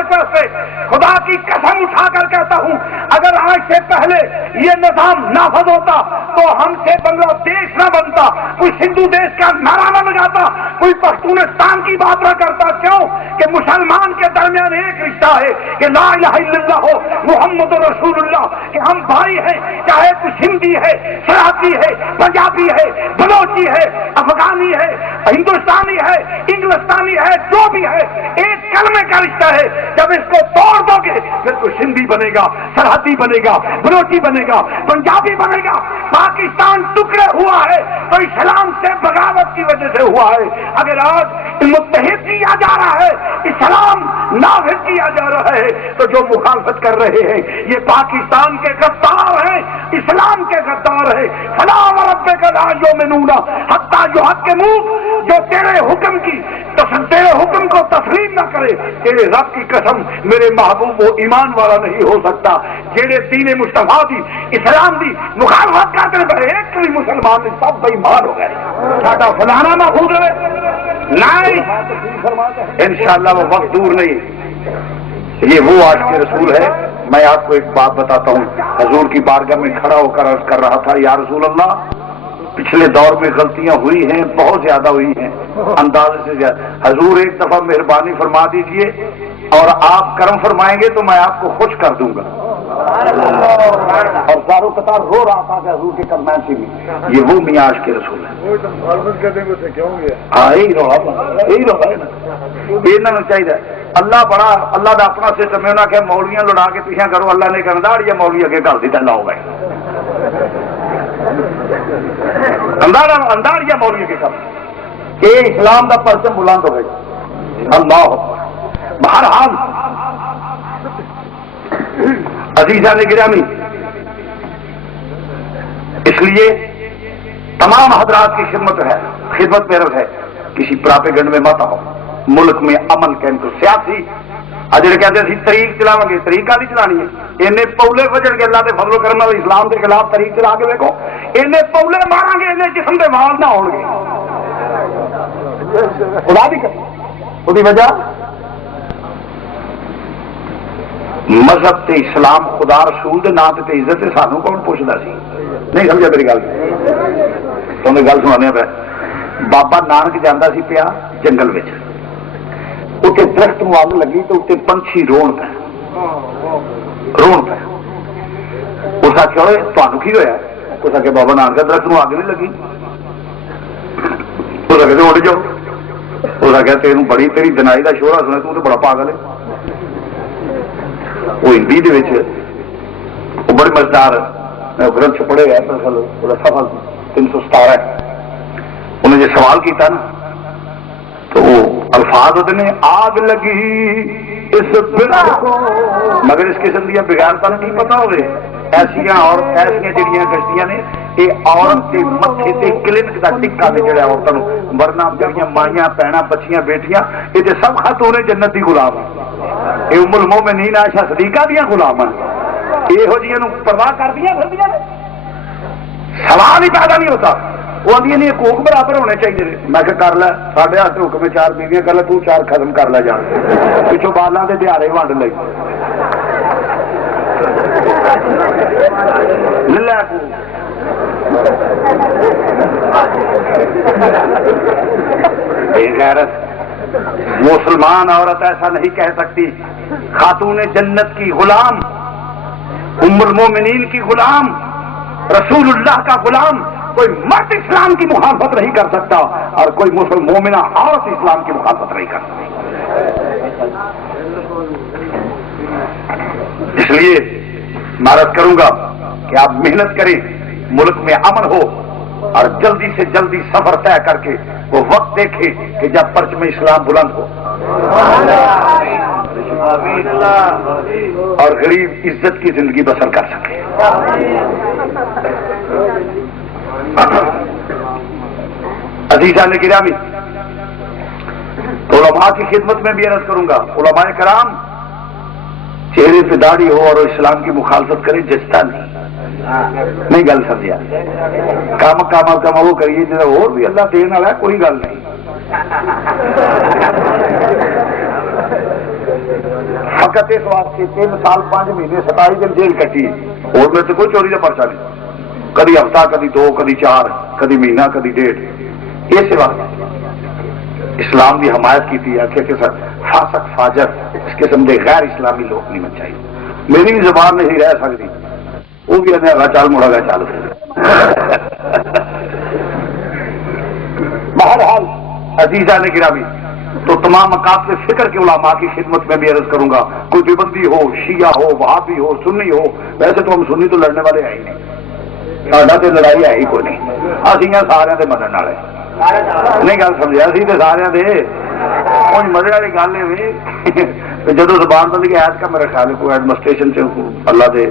خدا کی قسم اٹھا کر کہتا ہوں، اگر آج سے پہلے یہ نظام نافذ ہوتا تو ہم سے بنگلہ دیش نہ بنتا، کوئی سندھو دیش کا نعرہ نہ لگاتا، کوئی پختونستان کی بات نہ کرتا۔ کیوں کہ مسلمان کے درمیان ایک رشتہ ہے کہ لا الہ الا اللہ ہو، محمد رسول اللہ، کہ ہم بھائی ہیں، چاہے کچھ ہندی ہے، سرحدی ہے، پنجابی ہے، بلوچی ہے، افغانی ہے، ہندوستانی ہے، انگلستانی ہے، جو بھی ہے، ایک کلمے کا رشتہ ہے۔ جب اس کو توڑ دو گے پھر تو سندھی بنے گا، سرحدی بنے گا، بلوچی بنے گا، پنجابی بنے گا۔ پاکستان ٹکڑے ہوا ہے تو اسلام سے بغاوت کی وجہ سے ہوا ہے۔ اگر آج متحد کیا جا رہا ہے، اسلام نافذ کیا جا رہا ہے، تو جو مخالفت کر رہے ہیں یہ پاکستان کے غدار ہیں، اسلام کے غدار ہیں۔ فلا وربک لا یؤمنون حتی یحکموک، جو تیرے حکم کی تیرے حکم کو تسلیم نہ کرے، تیرے رب کی قسم میرے محبوب وہ ایمان والا نہیں ہو سکتا۔ جڑے دین مصطفیٰ دی، اسلام دی مخالفت کرتے رہے، ایک بھی مسلمان نہیں، سب بے ایمان ہو گئے۔ ساڈا فلانا محفوظ ہے نہیں، انشاءاللہ وہ وقت دور نہیں۔ یہ وہ آج کے رسول ہے۔ میں آپ کو ایک بات بتاتا ہوں، حضور کی بارگاہ میں کھڑا ہو کر عرض کر رہا تھا، یا رسول اللہ، پچھلے دور میں غلطیاں ہوئی ہیں، بہت زیادہ ہوئی ہیں، اندازے سے زیادہ۔ حضور ایک دفعہ مہربانی فرما دیجئے اور آپ کرم فرمائیں گے تو میں آپ کو خوش کر دوں گا۔ اور زارو قطار رو رہا تھا کہ حضور کے کرمان سے بھی، یہ وہ میاج کے رسول ہے۔ ہاں یہی روحا ہے نا، یہ چاہیے۔ اللہ بڑا، اللہ کا اپنا سسٹم ہے، انہیں کہ مولویاں لڑا کے پیچھے کرو، اللہ نے کرنا یا مولوی اگے گل دیتا لاؤ گئے اندار یا مولوی کے کم، یہ اسلام کا پرچم بلند ہوئے۔ اللہ بہرحال عزیزان گرامی، اس لیے تمام حضرات کی خدمت میں رکھ ہے، کسی پراپیگنڈ میں مت آؤ، ملک میں امن قائم کرو۔ سیاسی اجڑ کہتے ہیں طریق چلاو گے، طریق نہیں چلانی ہے، اے پولے بجن کے اللہ کے فضل و کرم نال اسلام کے خلاف طریق چلا کے دیکھو، اے پولے مارا گے، اے جسم کے وال نہ ہون گے۔ خدا دی قسم، وہ وجہ مذہب تے اسلام، خدا رسول دے نام تے عزت تے سانو کون پوچھدا سی؟ نہیں سمجھا میری گل؟ تمہیں گل سنانے پہ، بابا نانک جانا سی پیا جنگل میں، اتنے درخت نو اگ لگی تو اتنے پنچھی رون پہ اس آخیا تمہیں کی ہوا؟ اس آخیا بابا نانک درخت نو اگ نہیں لگی۔ اس آخر اٹھ جاؤ، اس آخیا تین بڑی تیری دنائی کا شوہر سنا، تو بڑا پاگل ہے۔ وہ ہندی بڑے مزدار گرنتھ پڑھے گئے، سفر 317 انہیں جو سوال کیتا نا تو وہ الفاظ ہوتے ہیں، آگ لگی اس کو، مگر اس قسم دیا بغیرتا نہیں پتا ہوئے ایسا اور ایسا جہاں کشتیاں نے یہ عورت کے متے سے کلینک کا ٹکا نے جڑا عورتوں ورنہ جہاں مائیاں پینا بچیاں بیٹیاں یہ تو سب خاتون جنت کی غلام ہیں، یہ ام المومنین عائشہ صدیقہ دیا غلام ہیں، یہو جہاں پرواہ کر دیا پھر سوال ہی پیدا نہیں ہوتا۔ وہ آدھی نہیں حقوق برابر ہونے چاہیے۔ میں کہ کر لے، ساڑھے 8 حکم 4 بیویاں کر لے، تو 4 ختم کر لے جان، پچھوں بالاں دے دیہڑے ونڈ لے لے بے غیرت مسلمان عورت ایسا نہیں کہہ سکتی۔ خاتون جنت کی غلام، ام المومنین کی غلام، رسول اللہ کا غلام، کوئی مرد اسلام کی مخالفت نہیں کر سکتا اور کوئی مسلم مومنہ عورت اسلام کی مخالفت نہیں کر سکتی۔ اس لیے میں عرض کروں گا کہ آپ محنت کریں، ملک میں امن ہو اور جلدی سے جلدی سفر طے کر کے وہ وقت دیکھے کہ جب پرچم اسلام بلند ہو اور غریب عزت کی زندگی بسر کر سکے۔ عزیزان گرامی، علماء کی خدمت میں بھی عرض کروں گا، علماء کرام چہرے پہ داڑھی ہو اور اسلام کی مخالفت کرے جچتا نہیں گل سمجھا کام وہ کریے جا اور بھی اللہ دین والا ہے، کوئی گل نہیں. فقط اس واسطے 3 سال 5 مہینے 27 دن جیل کٹی اور میں تو کوئی چوری کا پرچہ نہیں، کدی ہفتہ کدی 2 کدی 4 کدی مہینہ کدی 1.5. اس واسطے اسلام کی حمایت کی کہ فاسق فاجر اس قسم کے غیر اسلامی لوگ نہیں بن چاہیے. میری بھی زبان نہیں رہ سکتی، وہ بھی اندر چال مڑا گا چال. بہرحال عزیزہ نے گرامی، تو تمام مقاصد فکر کے علماء کی خدمت میں بھی عرض کروں گا، کوئی دیوبندی ہو، شیعہ ہو، وہابی ہو، سنی ہو. ویسے تو ہم سنی تو لڑنے والے ہیں ہی نہیں، ساڈا تو لڑائی ہے ہی کوئی نہیں. اسی سارے کے منن والے نہیں، گل سمجھا سی تو سارے دے کچھ مزے والی گل ہے. جدو زبان بند کے ایس کا میرا خیال ہے کوئی ایڈمنسٹریشن سے اللہ دے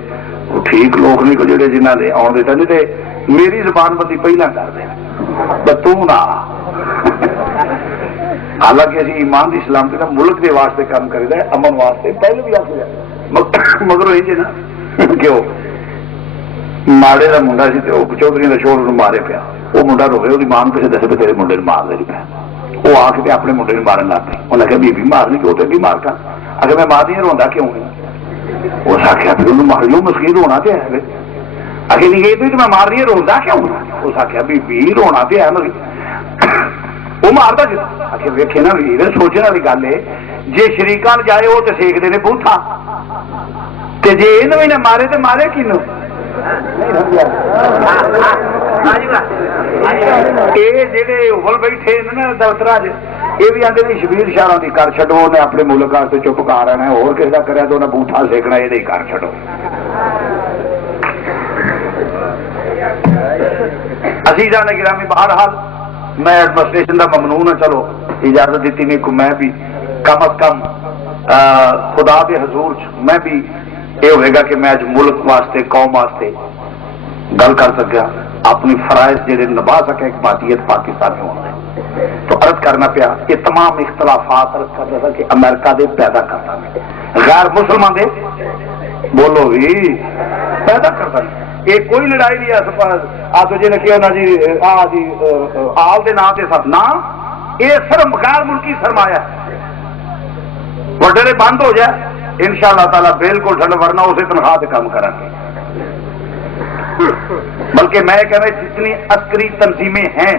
ٹھیک لوگ نہیں کو جڑے جنہ نے آن دیتا نہیں تو میری زبان بندی پہلا کر دیں تو نہ. حالانکہ اسی ایمان دی اسلام کے ملک دے واسطے کام کریدا ہے، امن واسطے پہلے بھی آخر مگر یہ نا کیوں ماڑے کا منڈا سی تو چودھری کا شور مارے پیا، وہ منڈا روے وہ ماں کسی دسے بھی تیرے منڈے مار دے پیا. وہ آ کے اپنے منڈے مارن لگ پی. انہیں آخیا بیبی مارنی کیوں تو بھی مار کر اگر میں مار دیا روا کیوں نہیں. اس آخیا پھر انہوں مار لو مسکین رونا تو ہے اگے نہیں گئی تو میں مار رہی روزہ کیوں. اس آخیا بیبی رونا تو ہے مری وہ مارتا جی. آخر ویکھے نا ویر سوچنے والی گل ہے، جی شریکان جائے وہ تو سیکھتے ہیں بوٹا تے جے یہ نہ مارے تو مارے کنو. یہ جڑے اول بیٹھے نا دفتر یہ بھی آتے ہیں شبیر شاہ کی کر چڈو، انہیں اپنے ملک واسطے چپ کر رہنا ہے، اور کسی کا کرا تو انہیں بوٹا سیکنا یہ نہیں کر چڈو. عزیزاں نے گرامی بہرحال میں ایڈمنسٹریشن کا ممنون ہوں، چلو اجازت دیتی نہیں کو میں بھی کم از کم خدا کے حضور میں بھی یہ ہوئے گا کہ میں اج ملک واسطے قوم واسطے گل کر سکیا، اپنی فرائض جڑے نبھا سکے ایک بادیت پاکستانی ہونا. تو عرض کرنا پیا یہ تمام اختلافات عرض کرتا تھا کہ امریکہ دے پیدا کرتا ہے، غیر مسلمان دے بولو بھی پیدا کرتا ہے. یہ کوئی لڑائی نہیں ہے آ تو جی نے کیا جی آل دے نام سے سب نہ، یہ صرف غیر ملکی سرمایہ وڈیرے بند ہو جائے انشاءاللہ تعالی بالکل ٹھنڈ، ورنہ اسے تنخواہ سے کام کریں گے. بلکہ میں کہنا جتنی عسکری تنظیمیں ہیں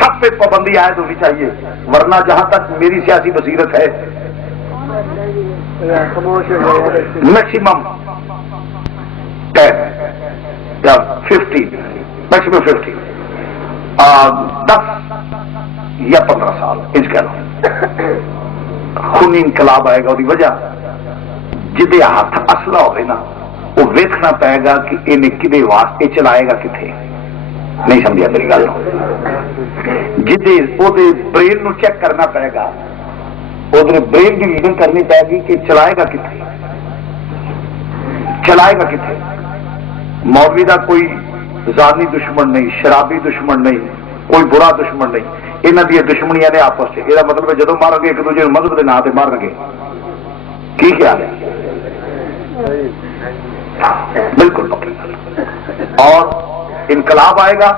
سب پہ پابندی عائد ہونی چاہیے، ورنہ جہاں تک میری سیاسی بصیرت ہے میکسیمم 50 میکسیمم 50 10 یا 15 سال انج کہہ لو خونی انقلاب آئے گا. وہی وجہ جدے ہاتھ اصلہ ہوئے نا وہ ویکھنا پائے گا کہ انہیں کدے واسطے چلائے گا کتنے. نہیں سمجھا میری گل؟ جدے وہ برین نو چیک کرنا پائے گا، وہ برین کی ریڈنگ کرنی پائے گی کہ چلائے گا کتنے، چلائے گا کتنے. مولوی کا کوئی ذاتی دشمن نہیں، شرابی دشمن نہیں، کوئی برا دشمن نہیں، یہاں دیا دشمنیاں نے آپس سے. یہ مطلب ہے جدو مارن گے ایک دوسرے مذہب کے نام سے مارن گے. کی خیال ہے؟ بالکل اور انقلاب آئے گا.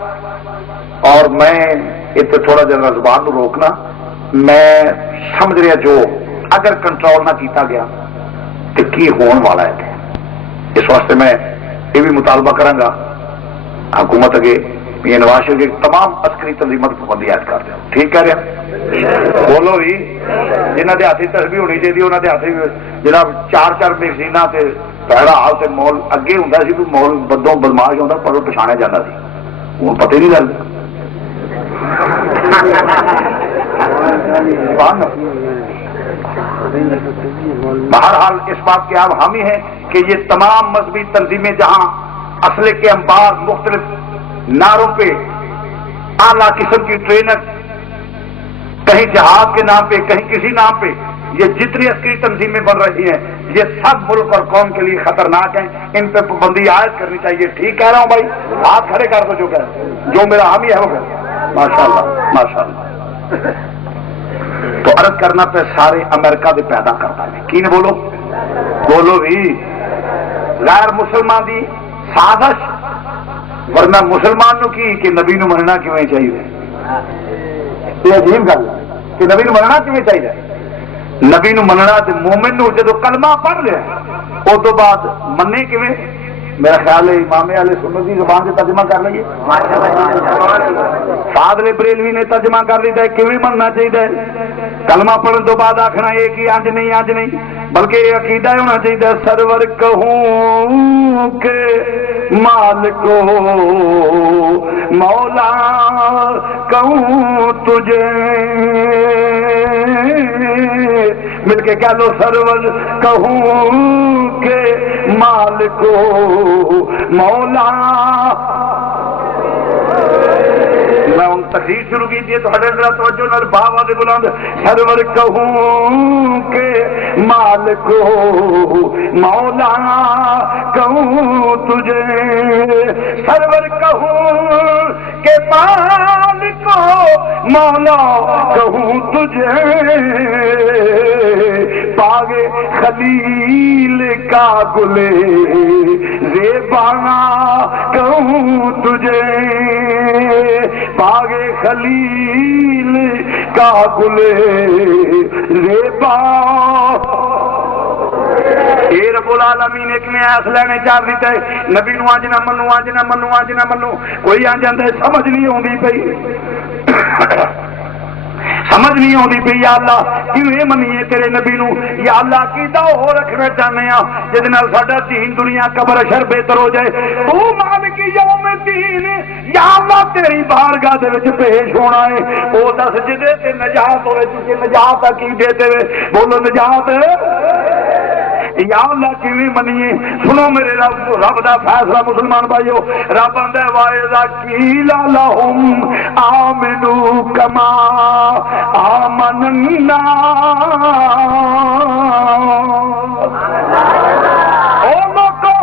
اور میں اتنے تھوڑا جا زبان کو روکنا، میں سمجھ رہا جو اگر کنٹرول نہ کیتا گیا تو کی ہون والا ہے. اس واسطے میں یہ بھی مطالبہ کروں گا حکومت اگے یہ نواز شریف کی تمام عسکری تنظیموں پر پابندی عائد کر دیں. ٹھیک کہہ رہا بولو بھی جنہ کے ہاتھ تسبیح ہونی چاہیے انہوں کے ہاتھ جناب 4 میگزینہ سے پہلا حال سے مول اگے ہوں سی مول بدوں بدماش ہوتا پر پچھاڑیا جاتا سی، ہوں پتہ ہی نہیں لگتا. بہرحال اس بات کے آپ حامی ہیں کہ یہ تمام مذہبی تنظیمیں جہاں اسلحے کے انبار مختلف نعروں پہ اعلیٰ قسم کی ٹرینر، کہیں جہاد کے نام پہ کہیں کسی نام پہ یہ جتنی عسکری تنظیمیں بن رہی ہیں یہ سب ملک اور قوم کے لیے خطرناک ہیں، ان پہ پابندی عائد کرنی چاہیے. ٹھیک کہہ رہا ہوں بھائی؟ ہاتھ کھڑے کر دو جو کہ جو میرا حامی ہے وہ کہ ماشاءاللہ ماشاءاللہ. تو عرض کرنا پہ سارے امریکہ دے پیدا کرتا ہے کی نے بولو بولو بھی غیر مسلمان دی سازش، ورنہ مسلمان نو کی کہ نبی نو مننا کیویں چاہیے؟ یہ عجیب گل کہ نبی نو مننا کیویں چاہیے؟ نبی نو مننا تے مومن نو جدو کلمہ پڑھ لیا اس تو بعد مننے کیویں؟ میرا خیال ہے امام اہل سنت کی زبان سے ترجمہ کر لئیے، فاضل بریلوی نے ترجمہ کر لیتا ہے کیویں مننا چاہیے؟ کلمہ پڑھن تو بعد آخنا یہ کہ اج نہیں بلکہ یہ عقیدہ ہونا چاہیے سرور کہوں کہ مالک مولا کہوں تجھے، مل کے کہہ لو سرور کہوں کہ مالک مولا۔ میں ان تقریر شروع کی تھی تو ذرا توجہ نال بابا دے بلند سرور کہوں کہ مالک مولا کہوں تجھے، سرور کہوں کہ مالک مولا کہوں تجھے، باغ خلیل کا گلے زیبانا کہوں تجھے، باغ خلیل کا گلے زیبا۔ اے رب العالمین ایک نے ایس لینے چاہ دیتا ہے نبی نو آج نہ منو آج نہ منو آج نہ منو، کوئی آ جاندے سمجھ نہیں ہوندی پئی سمجھ نہیں آتی پی یا اللہ کیوں منیے تیرے نبی نو، یا اللہ کیدا ہو رکھنا چاہنے ہاں جس نال ساڈا دین دنیا قبر اشر بہتر ہو جائے۔ تو مالک یوم الدین یا اللہ تیری بارگاہ دے وچ پیش ہونا ہے، او دس جدے تے نجات ہوے جے نجات عقیدے تے بولو نجات یا اللہ کیویں منیے؟ سنو میرے رب دا فیصلہ مسلمان بھائیو، رب آندا ہے وَإِذَا قِيلَ لَهُمْ آمِنُوا كَمَا آمَنَ النَّاسُ، او لوگو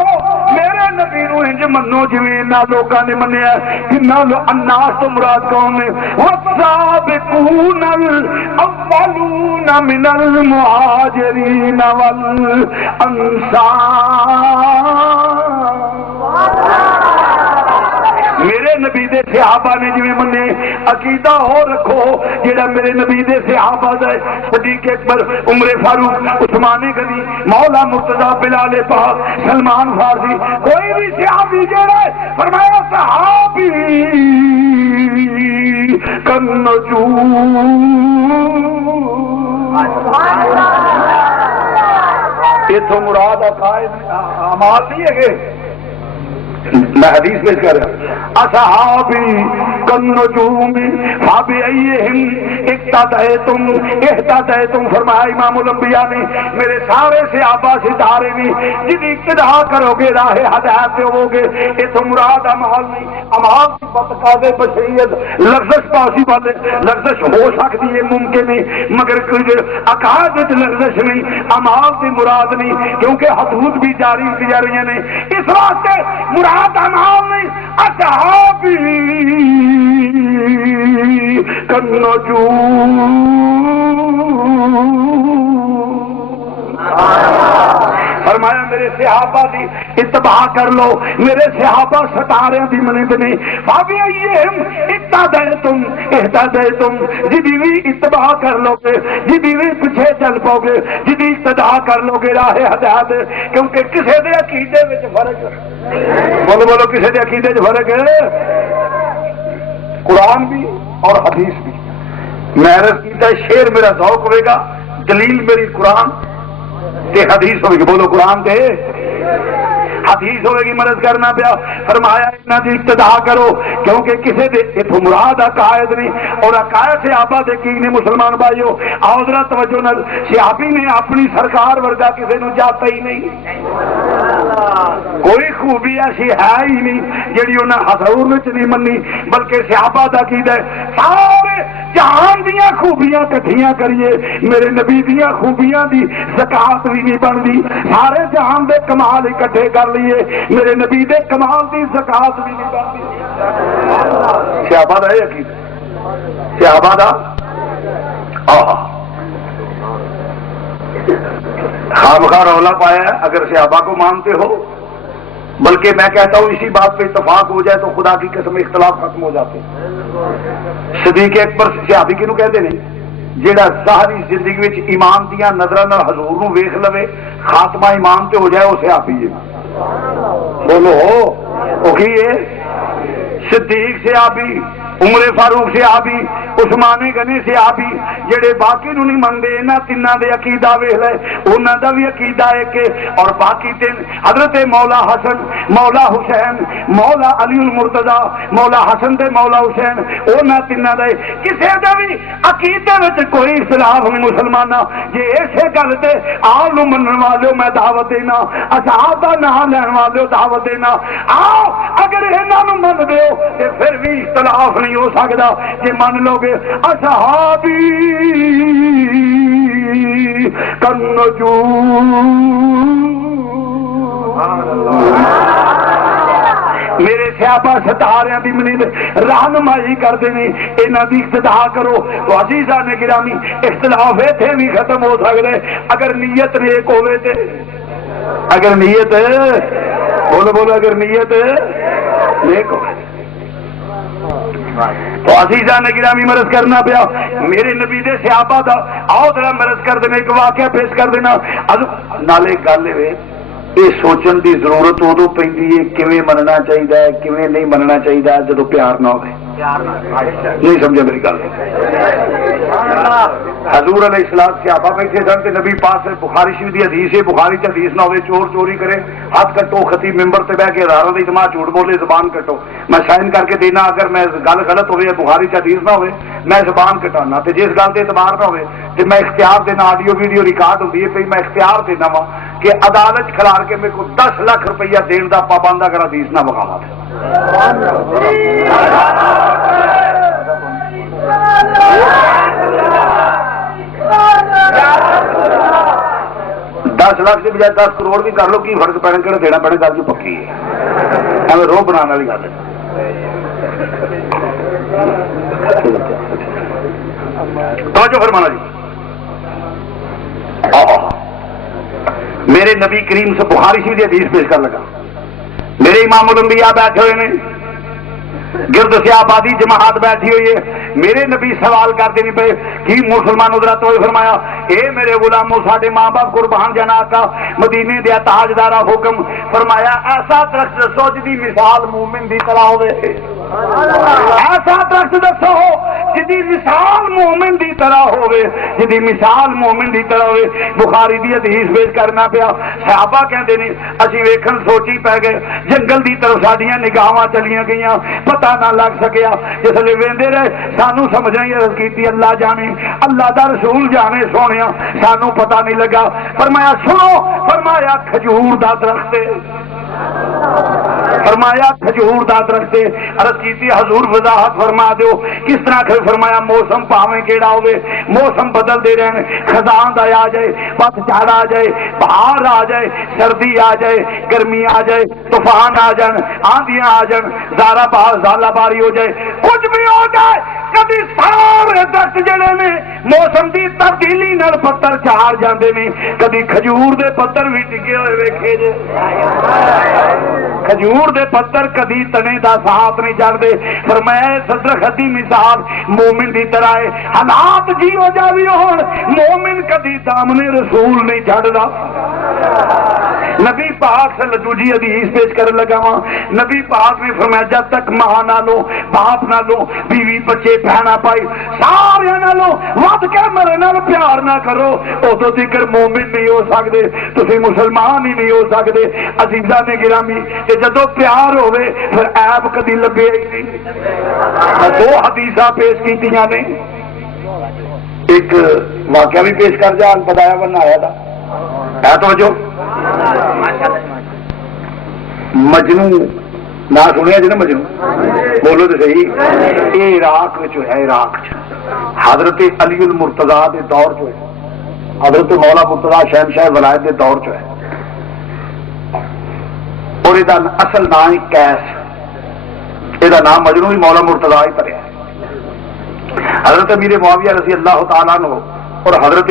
میرے نبی نو انج منو جویں انہاں لوکاں نے منیا۔ انہاں الناس تو مراد کون نے؟ وَالسَّابِقُونَ الْأَوَّلُونَ مِنَ الْمُهَاجِرِينَ وَالْأَنصَارِ۔ میرے نبی دے صحابہ نے جویں منے عقیدہ ہو رکھو جڑا میرے نبی دے صحابہ دے صدیق اکبر، عمر فاروق، عثمان غنی، مولا مرتضی، بلال پاک، سلمان فارسی، کوئی بھی صحابی جڑا ہے فرمایا صحابی کالنجوم۔ یہ تو مراد عقائد اعمال نہیں ہے، میں حدیث پیش کر رہا ہوں اصحابی کالنجوم فبأیہم اقتدیتم، فرمایا امام الانبیاء نے میرے سارے صحابہ ستارے نے جن اقتدا کرو گے راہ ہدایت پہ ہو گے۔ یہ تو مراد اعمال نہیں، اعمال کی بتقاض بشریت لفظ پاسبل ہے، لفظ ہو سکتی ہے ممکن ہے، مگر عقائد لفظ نہیں، اعمال کی مراد نہیں، کیونکہ حدود بھی جاری کی جا رہی ہیں۔ اس واسطے مراد اعمال نہیں، اصحابی کالنجوم۔ فرمایا میرے صحابہ دی اتباع کر لو، میرے صحابہ ستارے دی منت نہیں۔ فبأیہم اقتدیتم، جدی بھی اتباع کر لو گے، جدی بھی پیچھے چل پاؤ گے، جدی اقتدا کر لو گے راہ ہدایت، کیونکہ کسی دے عقیدے وچ فرق ہے، بولو بولو کسی دے عقیدے وچ فرق ہے، قرآن بھی اور حدیث بھی۔ میں عرض کیتا شعر میرا ذوق ہوئے گا، دلیل میری قرآن تے حدیث ہوئے گی، بولو قرآن تے حدیث ہوئے گی، مرض کرنا پیا۔ فرمایا انہاں دی ابتدا کرو کیونکہ کسی دے اتھوں مراد عقائد نہیں، اور عقائد صحابہ دے کی نے مسلمان بھائیو۔ آؤ ذرا توجہ نال، صحابی نے اپنی سرکار ورگا کسی نو جاتا ہی نہیں، کوئی خوبی ایسی ہے ہی نہیں جڑی انہاں حضور وچ نہیں منی، بلکہ صحابہ دا عقیدہ ہے سارے جہان دیاں خوبیاں کٹھیاں کریے، میرے نبی دیاں خوبیاں دی زکات بھی نہیں بنتی، سارے جہان دے کمال اکٹھے کر لیے، میرے نبی دے کمال دی زکات بھی نہیں بنتی۔ صحابہ دا عقیدہ، صحابہ دا خامخواہ رولا پایا ہے اگر صحابہ کو مانتے ہو، بلکہ میں کہتا ہوں اسی بات پہ اتفاق ہو جائے تو خدا کی قسم اختلاف ختم ہو جاتے ہیں۔ صدیق اکبر صحابی کینوں کہتے ہیں؟ جیڑا ظاہری زندگی وچ ایمان دیا نظراں نال حضور نو ویکھ لوے خاتمہ ایمان تے ہو جائے وہ صحابی ہے۔ بولو وہ کی ہے؟ صدیق صحابی، عمر فاروق صحابی، عثمان غنی صحابی، جڑے باقی نو نہیں منگے انہاں تیناں دے عقیدہ ویکھ لے، انہاں دا بھی عقیدہ ہے کہ اور باقی تین حضرت مولا حسن، مولا حسین، مولا علی المرتضی، مولا حسن تے مولا حسین، انہاں تیناں دے کسے دا بھی عقیدے وچ کوئی اختلاف نہیں مسلماناں۔ جے ایسے گل تے آل نو منن والے میں دعوت دینا، اصحاب دا نام لین والے دعوت دینا، آؤ اگر انہاں نو من دیو تے پھر بھی اختلاف نہیں ہو سکتا۔ جے من لو گے اصحابی کنجوم، میرے صحابہ ستارے دی منی رہنمائی کرتے ہیں، انہاں دی اقتدا کرو تو عزیزان گرامی اختلاف ایتھے بھی ختم ہو سکتے اگر نیت نیک ہوے تے، اگر نیت بولو بولو اگر نیت نیک ہو تو عزیزان گرامی مرض کرنا پیا میرے نبی دے صحابہ دا۔ آؤ ذرا مرض کر دینا، ایک واقعہ پیش کر دینا۔ نالے گل یہ سوچن دی ضرورت ادو پی کیویں مننا چاہیے کیویں نہیں مننا چاہیے جدو پیار نہ ہوئے۔ نہیں سمجھا میری گل؟ حضور علیہ السلام صحابہ بیٹھے سن تے نبی پاک سے بخاری شریف دی حدیث ہے، بخاری چ حدیث نہ ہوئے چور چوری کرے ہاتھ کٹو، خطیب ممبر تے بیٹھ کے ہزاروں دی اجتماع جھوٹ بولے زبان کٹو، میں سائن کر کے دینا اگر میں گل غلط ہوئے بخاری چ حدیث نہ ہوئے میں زبان کٹانا، تے جس گل تے اعتبار نہ ہوئے تے میں اختیار دینا، آڈیو ویڈیو ریکارڈ ہوندی ہے پئی میں اختیار دینا وا کہ عدالت کھلار کے میرے کو 10 لاکھ روپیہ دین دا پابند اگر حدیث نہ بخاوا دے۔ 10 لاکھ کے بجائے 10 کروڑ بھی کر لو، کی فرق پینا کہ دینا پڑے گل جو پکی ہے، ایویں روح بنانے والی گل ہے۔ توجہ فرمانا جی، میرے نبی کریم سے بخاری شریف کی حدیث پیش کر لگا، میرے امام الانبیاء بیٹھے ہوئے نے، گرد سے آبادی جماعت بیٹھی ہوئی ہے، میرے نبی سوال کرتے نہیں پے کہ مسلمان حضرت ہوئے فرمایا اے میرے غلاموں ساڈے ماں باپ قربان جنا کا مدینے دیا تاجدارا حکم فرمایا ایسا درخت دسو جدی مثال مومن دی طرح ہوے، ایسا درخت دسو جدی مثال مومن دی طرح ہوے، جدی مثال مومن دی طرح ہوے۔ بخاری دی حدیث پیش کرنا پیا، صحابہ کہندے نے اسی ویکھن سوچی پے گئے، جنگل دی طرف ساڈیاں نگاہاں چلیاں گئیاں، پتہ نہ لگ سکیا، جس لے ویندے رہے سانو سمجھنا ہی عرض کیتی اللہ جانے اللہ دا رسول جانے سونیا، سانو پتہ نہیں لگا۔ فرمایا سنو، فرمایا کھجور دا درخت ہے، فرمایا کھجور دا درخت ہے۔ عرض کیتی حضور وضاحت فرما دیو کس طرح کہ فرمایا موسم پاویں کیڑا ہوے، موسم بدل دے رہن، خزاں دا آ جائے، پت جھاڑ آ جائے، بہار آ جائے، سردی آ جائے، گرمی آ جائے، طوفان آ جان، آندیاں آ جان، زارا بہار زالہ باری ہو جائے، کچھ بھی ہو جائے، کبھی سارے درخت جڑے نے موسم دی تبدیلی نال پتر چار جاندے نے، کبھی کھجور دے پتر بھی ٹکے ہوئے ویکھے جے، کھجور دے پتر کدی تنے دا ساتھ نہیں چڑھتے۔ فرمایا درخت دی مثال مومن دی طرح ہے، حالات جی ہو جاوی ہون مومن کدی دامنے رسول نہیں چڑھدا۔ نبی پاک سے دوجی حدیث پیش کر لگا وا، نبی پاک نے فرمایا جب تک ماں نہ لو، باپ نہ لو، بیوی بچے بہنا پائی سارے نہ لو ود کے میرے نال پیار نہ کرو، ادو تک مومن نہیں ہو سکتے، تسی مسلمان ہی نہیں ہو سکتے۔ عزیزاں نے گرامی جدو پیار ہوئے پھر عیب کدی لبے ہی نہیں۔ دو حدیثاں پیش کیتیاں نے، ایک واقعہ بھی پیش کر جان بتایا بننا آیا تھا ہے توجہ، مجنو نہ سنیا جی نا، مجنو بولو تو صحیح، یہ عراق ہے، عراق حضرت علی المرتضی کے دور جو ہے، حضرت مولا مرتضی شہنشاہ ولایت کے دور جو ہے، اور یہ اصل نام ہے کیس، یہ نام مجنو ہی مولا مرتضی ہی پڑیا۔ حضرت امیر معاویہ رضی اللہ تعالیٰ عنہ اور حضرت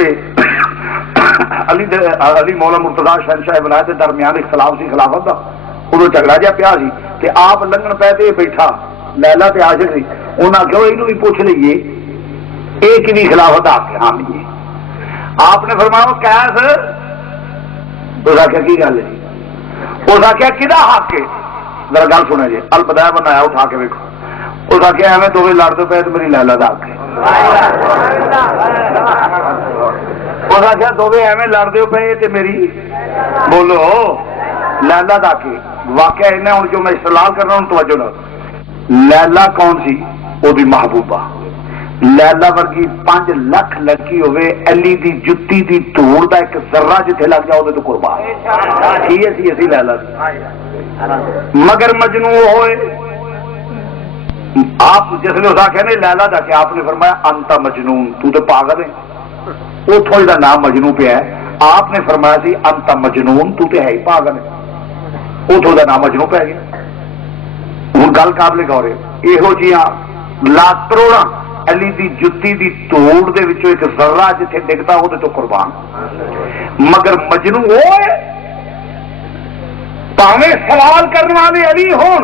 علی مولا مرتضی شہنشاہ ولایت کے درمیان اختلاف سی خلافت کا، ادو جھگڑا جہا پیا سی تے آپ لنگن پہ تے بیٹھا لیلا تے عاشق سی، انہاں آخیا یہ بھی پوچھ لیے ایک بھی خلافت آ کے حامی ہے۔ آپ نے فرمایا کیس اس آخیا کی گل ہے، اس آخیا کدا حق ہے، ذرا گل سنے جی، البدایہ بنایا اٹھا کے ویکھو، اس آخیا ایویں دونوں لڑتے پے تو میری لیلا دا حق ہے، اس آخیا دونوں ایویں لڑتے پے تو میری بولو لیلا دا حق ہے۔ واقعہ ایسا ہوں جو میں استدلال کرنا ہوں توجہ نہ، لیلا کون سی؟ وہ بھی محبوبہ لیلا ورگی 5 لاکھ لڑکی ہوئے، علی دی جتی دی دھوڑ دا ایک ذرہ جتھے لگ جاؤ تو قربان کی اسی لیلا دی، مگر مجنوں ہوئے۔ آپ جس نے اس آخیا نہیں لیلا دا کہ آپ نے فرمایا انت مجنون، تو تے پاگل ہے، اتوں دا نام مجنوں پہ ہے، آپ نے فرمایا سی انت مجنون، تو تے ہے ہی پاگل ہے، اتوں دا نام مجنوں پہ گیا۔ ہوں گل قابل غور ہے، یہو جہاں لاکھ کروڑا علی دی جتی دی توڑ دے وچوں ایک ذرہ جتھے ڈگتا وہ تو قربان، مگر مجنوں ہوئے پاویں سوال کرنے والے علی ہون،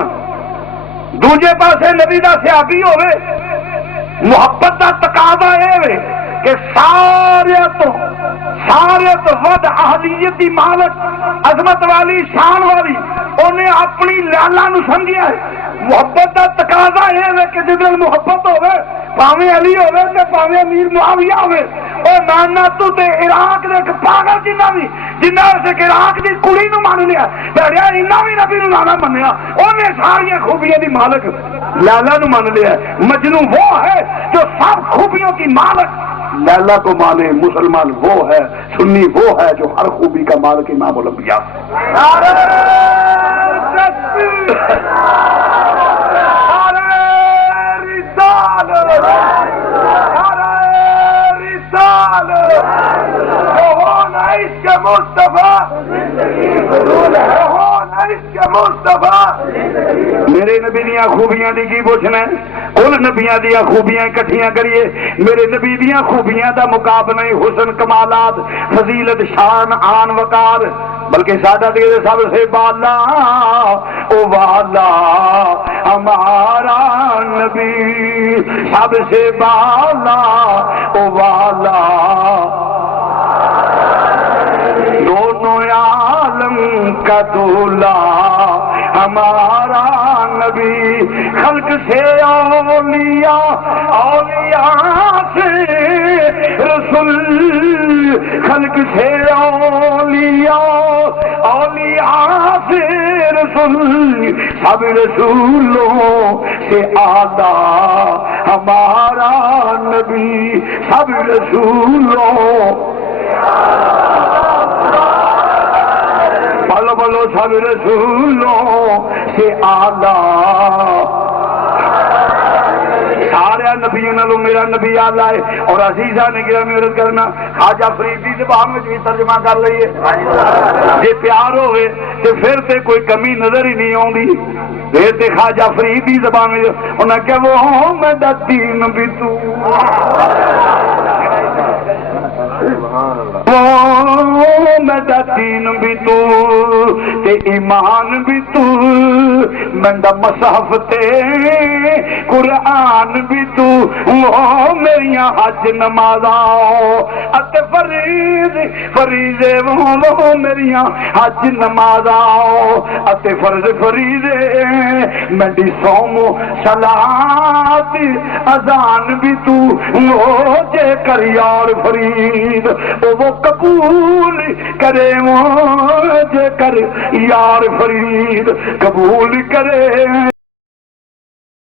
دوجے پاسے نبی دا صحابی ہوئے، محبت دا تقاضا اے کہ سارے تو ود اہلیت دی مالک عظمت والی شان والی انہیں اپنی لیلا نو سمجھیا ہے۔ محبت دا تقاضا یہ ہے کہ جس محبت ہوئے پاویں علی ہوئے تے پاویں امیر معاویہ ہوئے، او نانا تو تے عراق دے ایک پاگل جنہ سے عراق دی کڑی نو مان لیا بڑیا انہاں بھی نبی نو نانا منیا، انہیں ساری خوبیاں دی مالک لیلا نو مان لیا۔ مجنوں وہ ہے جو سب خوبیوں کی مالک لیلا کو مانے، مسلمان وہ ہے، سنی وہ ہے جو ہر خوبی کا مالک امام الانبیاء۔ میرے نبی دیا خوبیاں دی کی پوچھنا ہے؟ کل نبیاں دیا خوبیاں اکٹھیاں کریے، میرے نبی دیا خوبیاں دا مقابلہ حسن کمالات فضیلت شان آن وقار، بلکہ سادہ دے سب سے بالا او والا ہمارا نبی، سب سے بالا او والا دونوں عالم کا دولا ہمارا نبی، خلق سے اولیاء اولیاء سے رسول، خلق سے اولیاء اولیاء سے رسول، سب رسولوں سے اعلیٰ ہمارا نبی، سب رسولوں بولو بولو سب رسولوں سے اعلیٰ، سارے نبیوں نالوں میرا نبی اعلیٰ ہے۔ اور عزیزہ نے کیا میرت کرنا خواجہ فرید دی زبان میں بھی ترجمہ کر لئیے، جے پیار ہوئے تو پھر تے کوئی کمی نظر ہی نہیں آؤں دی، پھر تے خواجہ فرید دی زبان میں انہوں نے کہا وہ میں دا دین بھی تو، میں دا دین بھی تو تے ایمان بھی تو، میں دا مصحف تے قرآن بھی تو، وہ میریاں حج نمازاں اتے فریضے وہ میریاں حج نمازاں اتے فرض فریضے میری صوم صلاۃ اذان بھی تو، وہ جے کر یار فرید وہ قبول کرے، وہ جے کر یار فرید قبول کرے،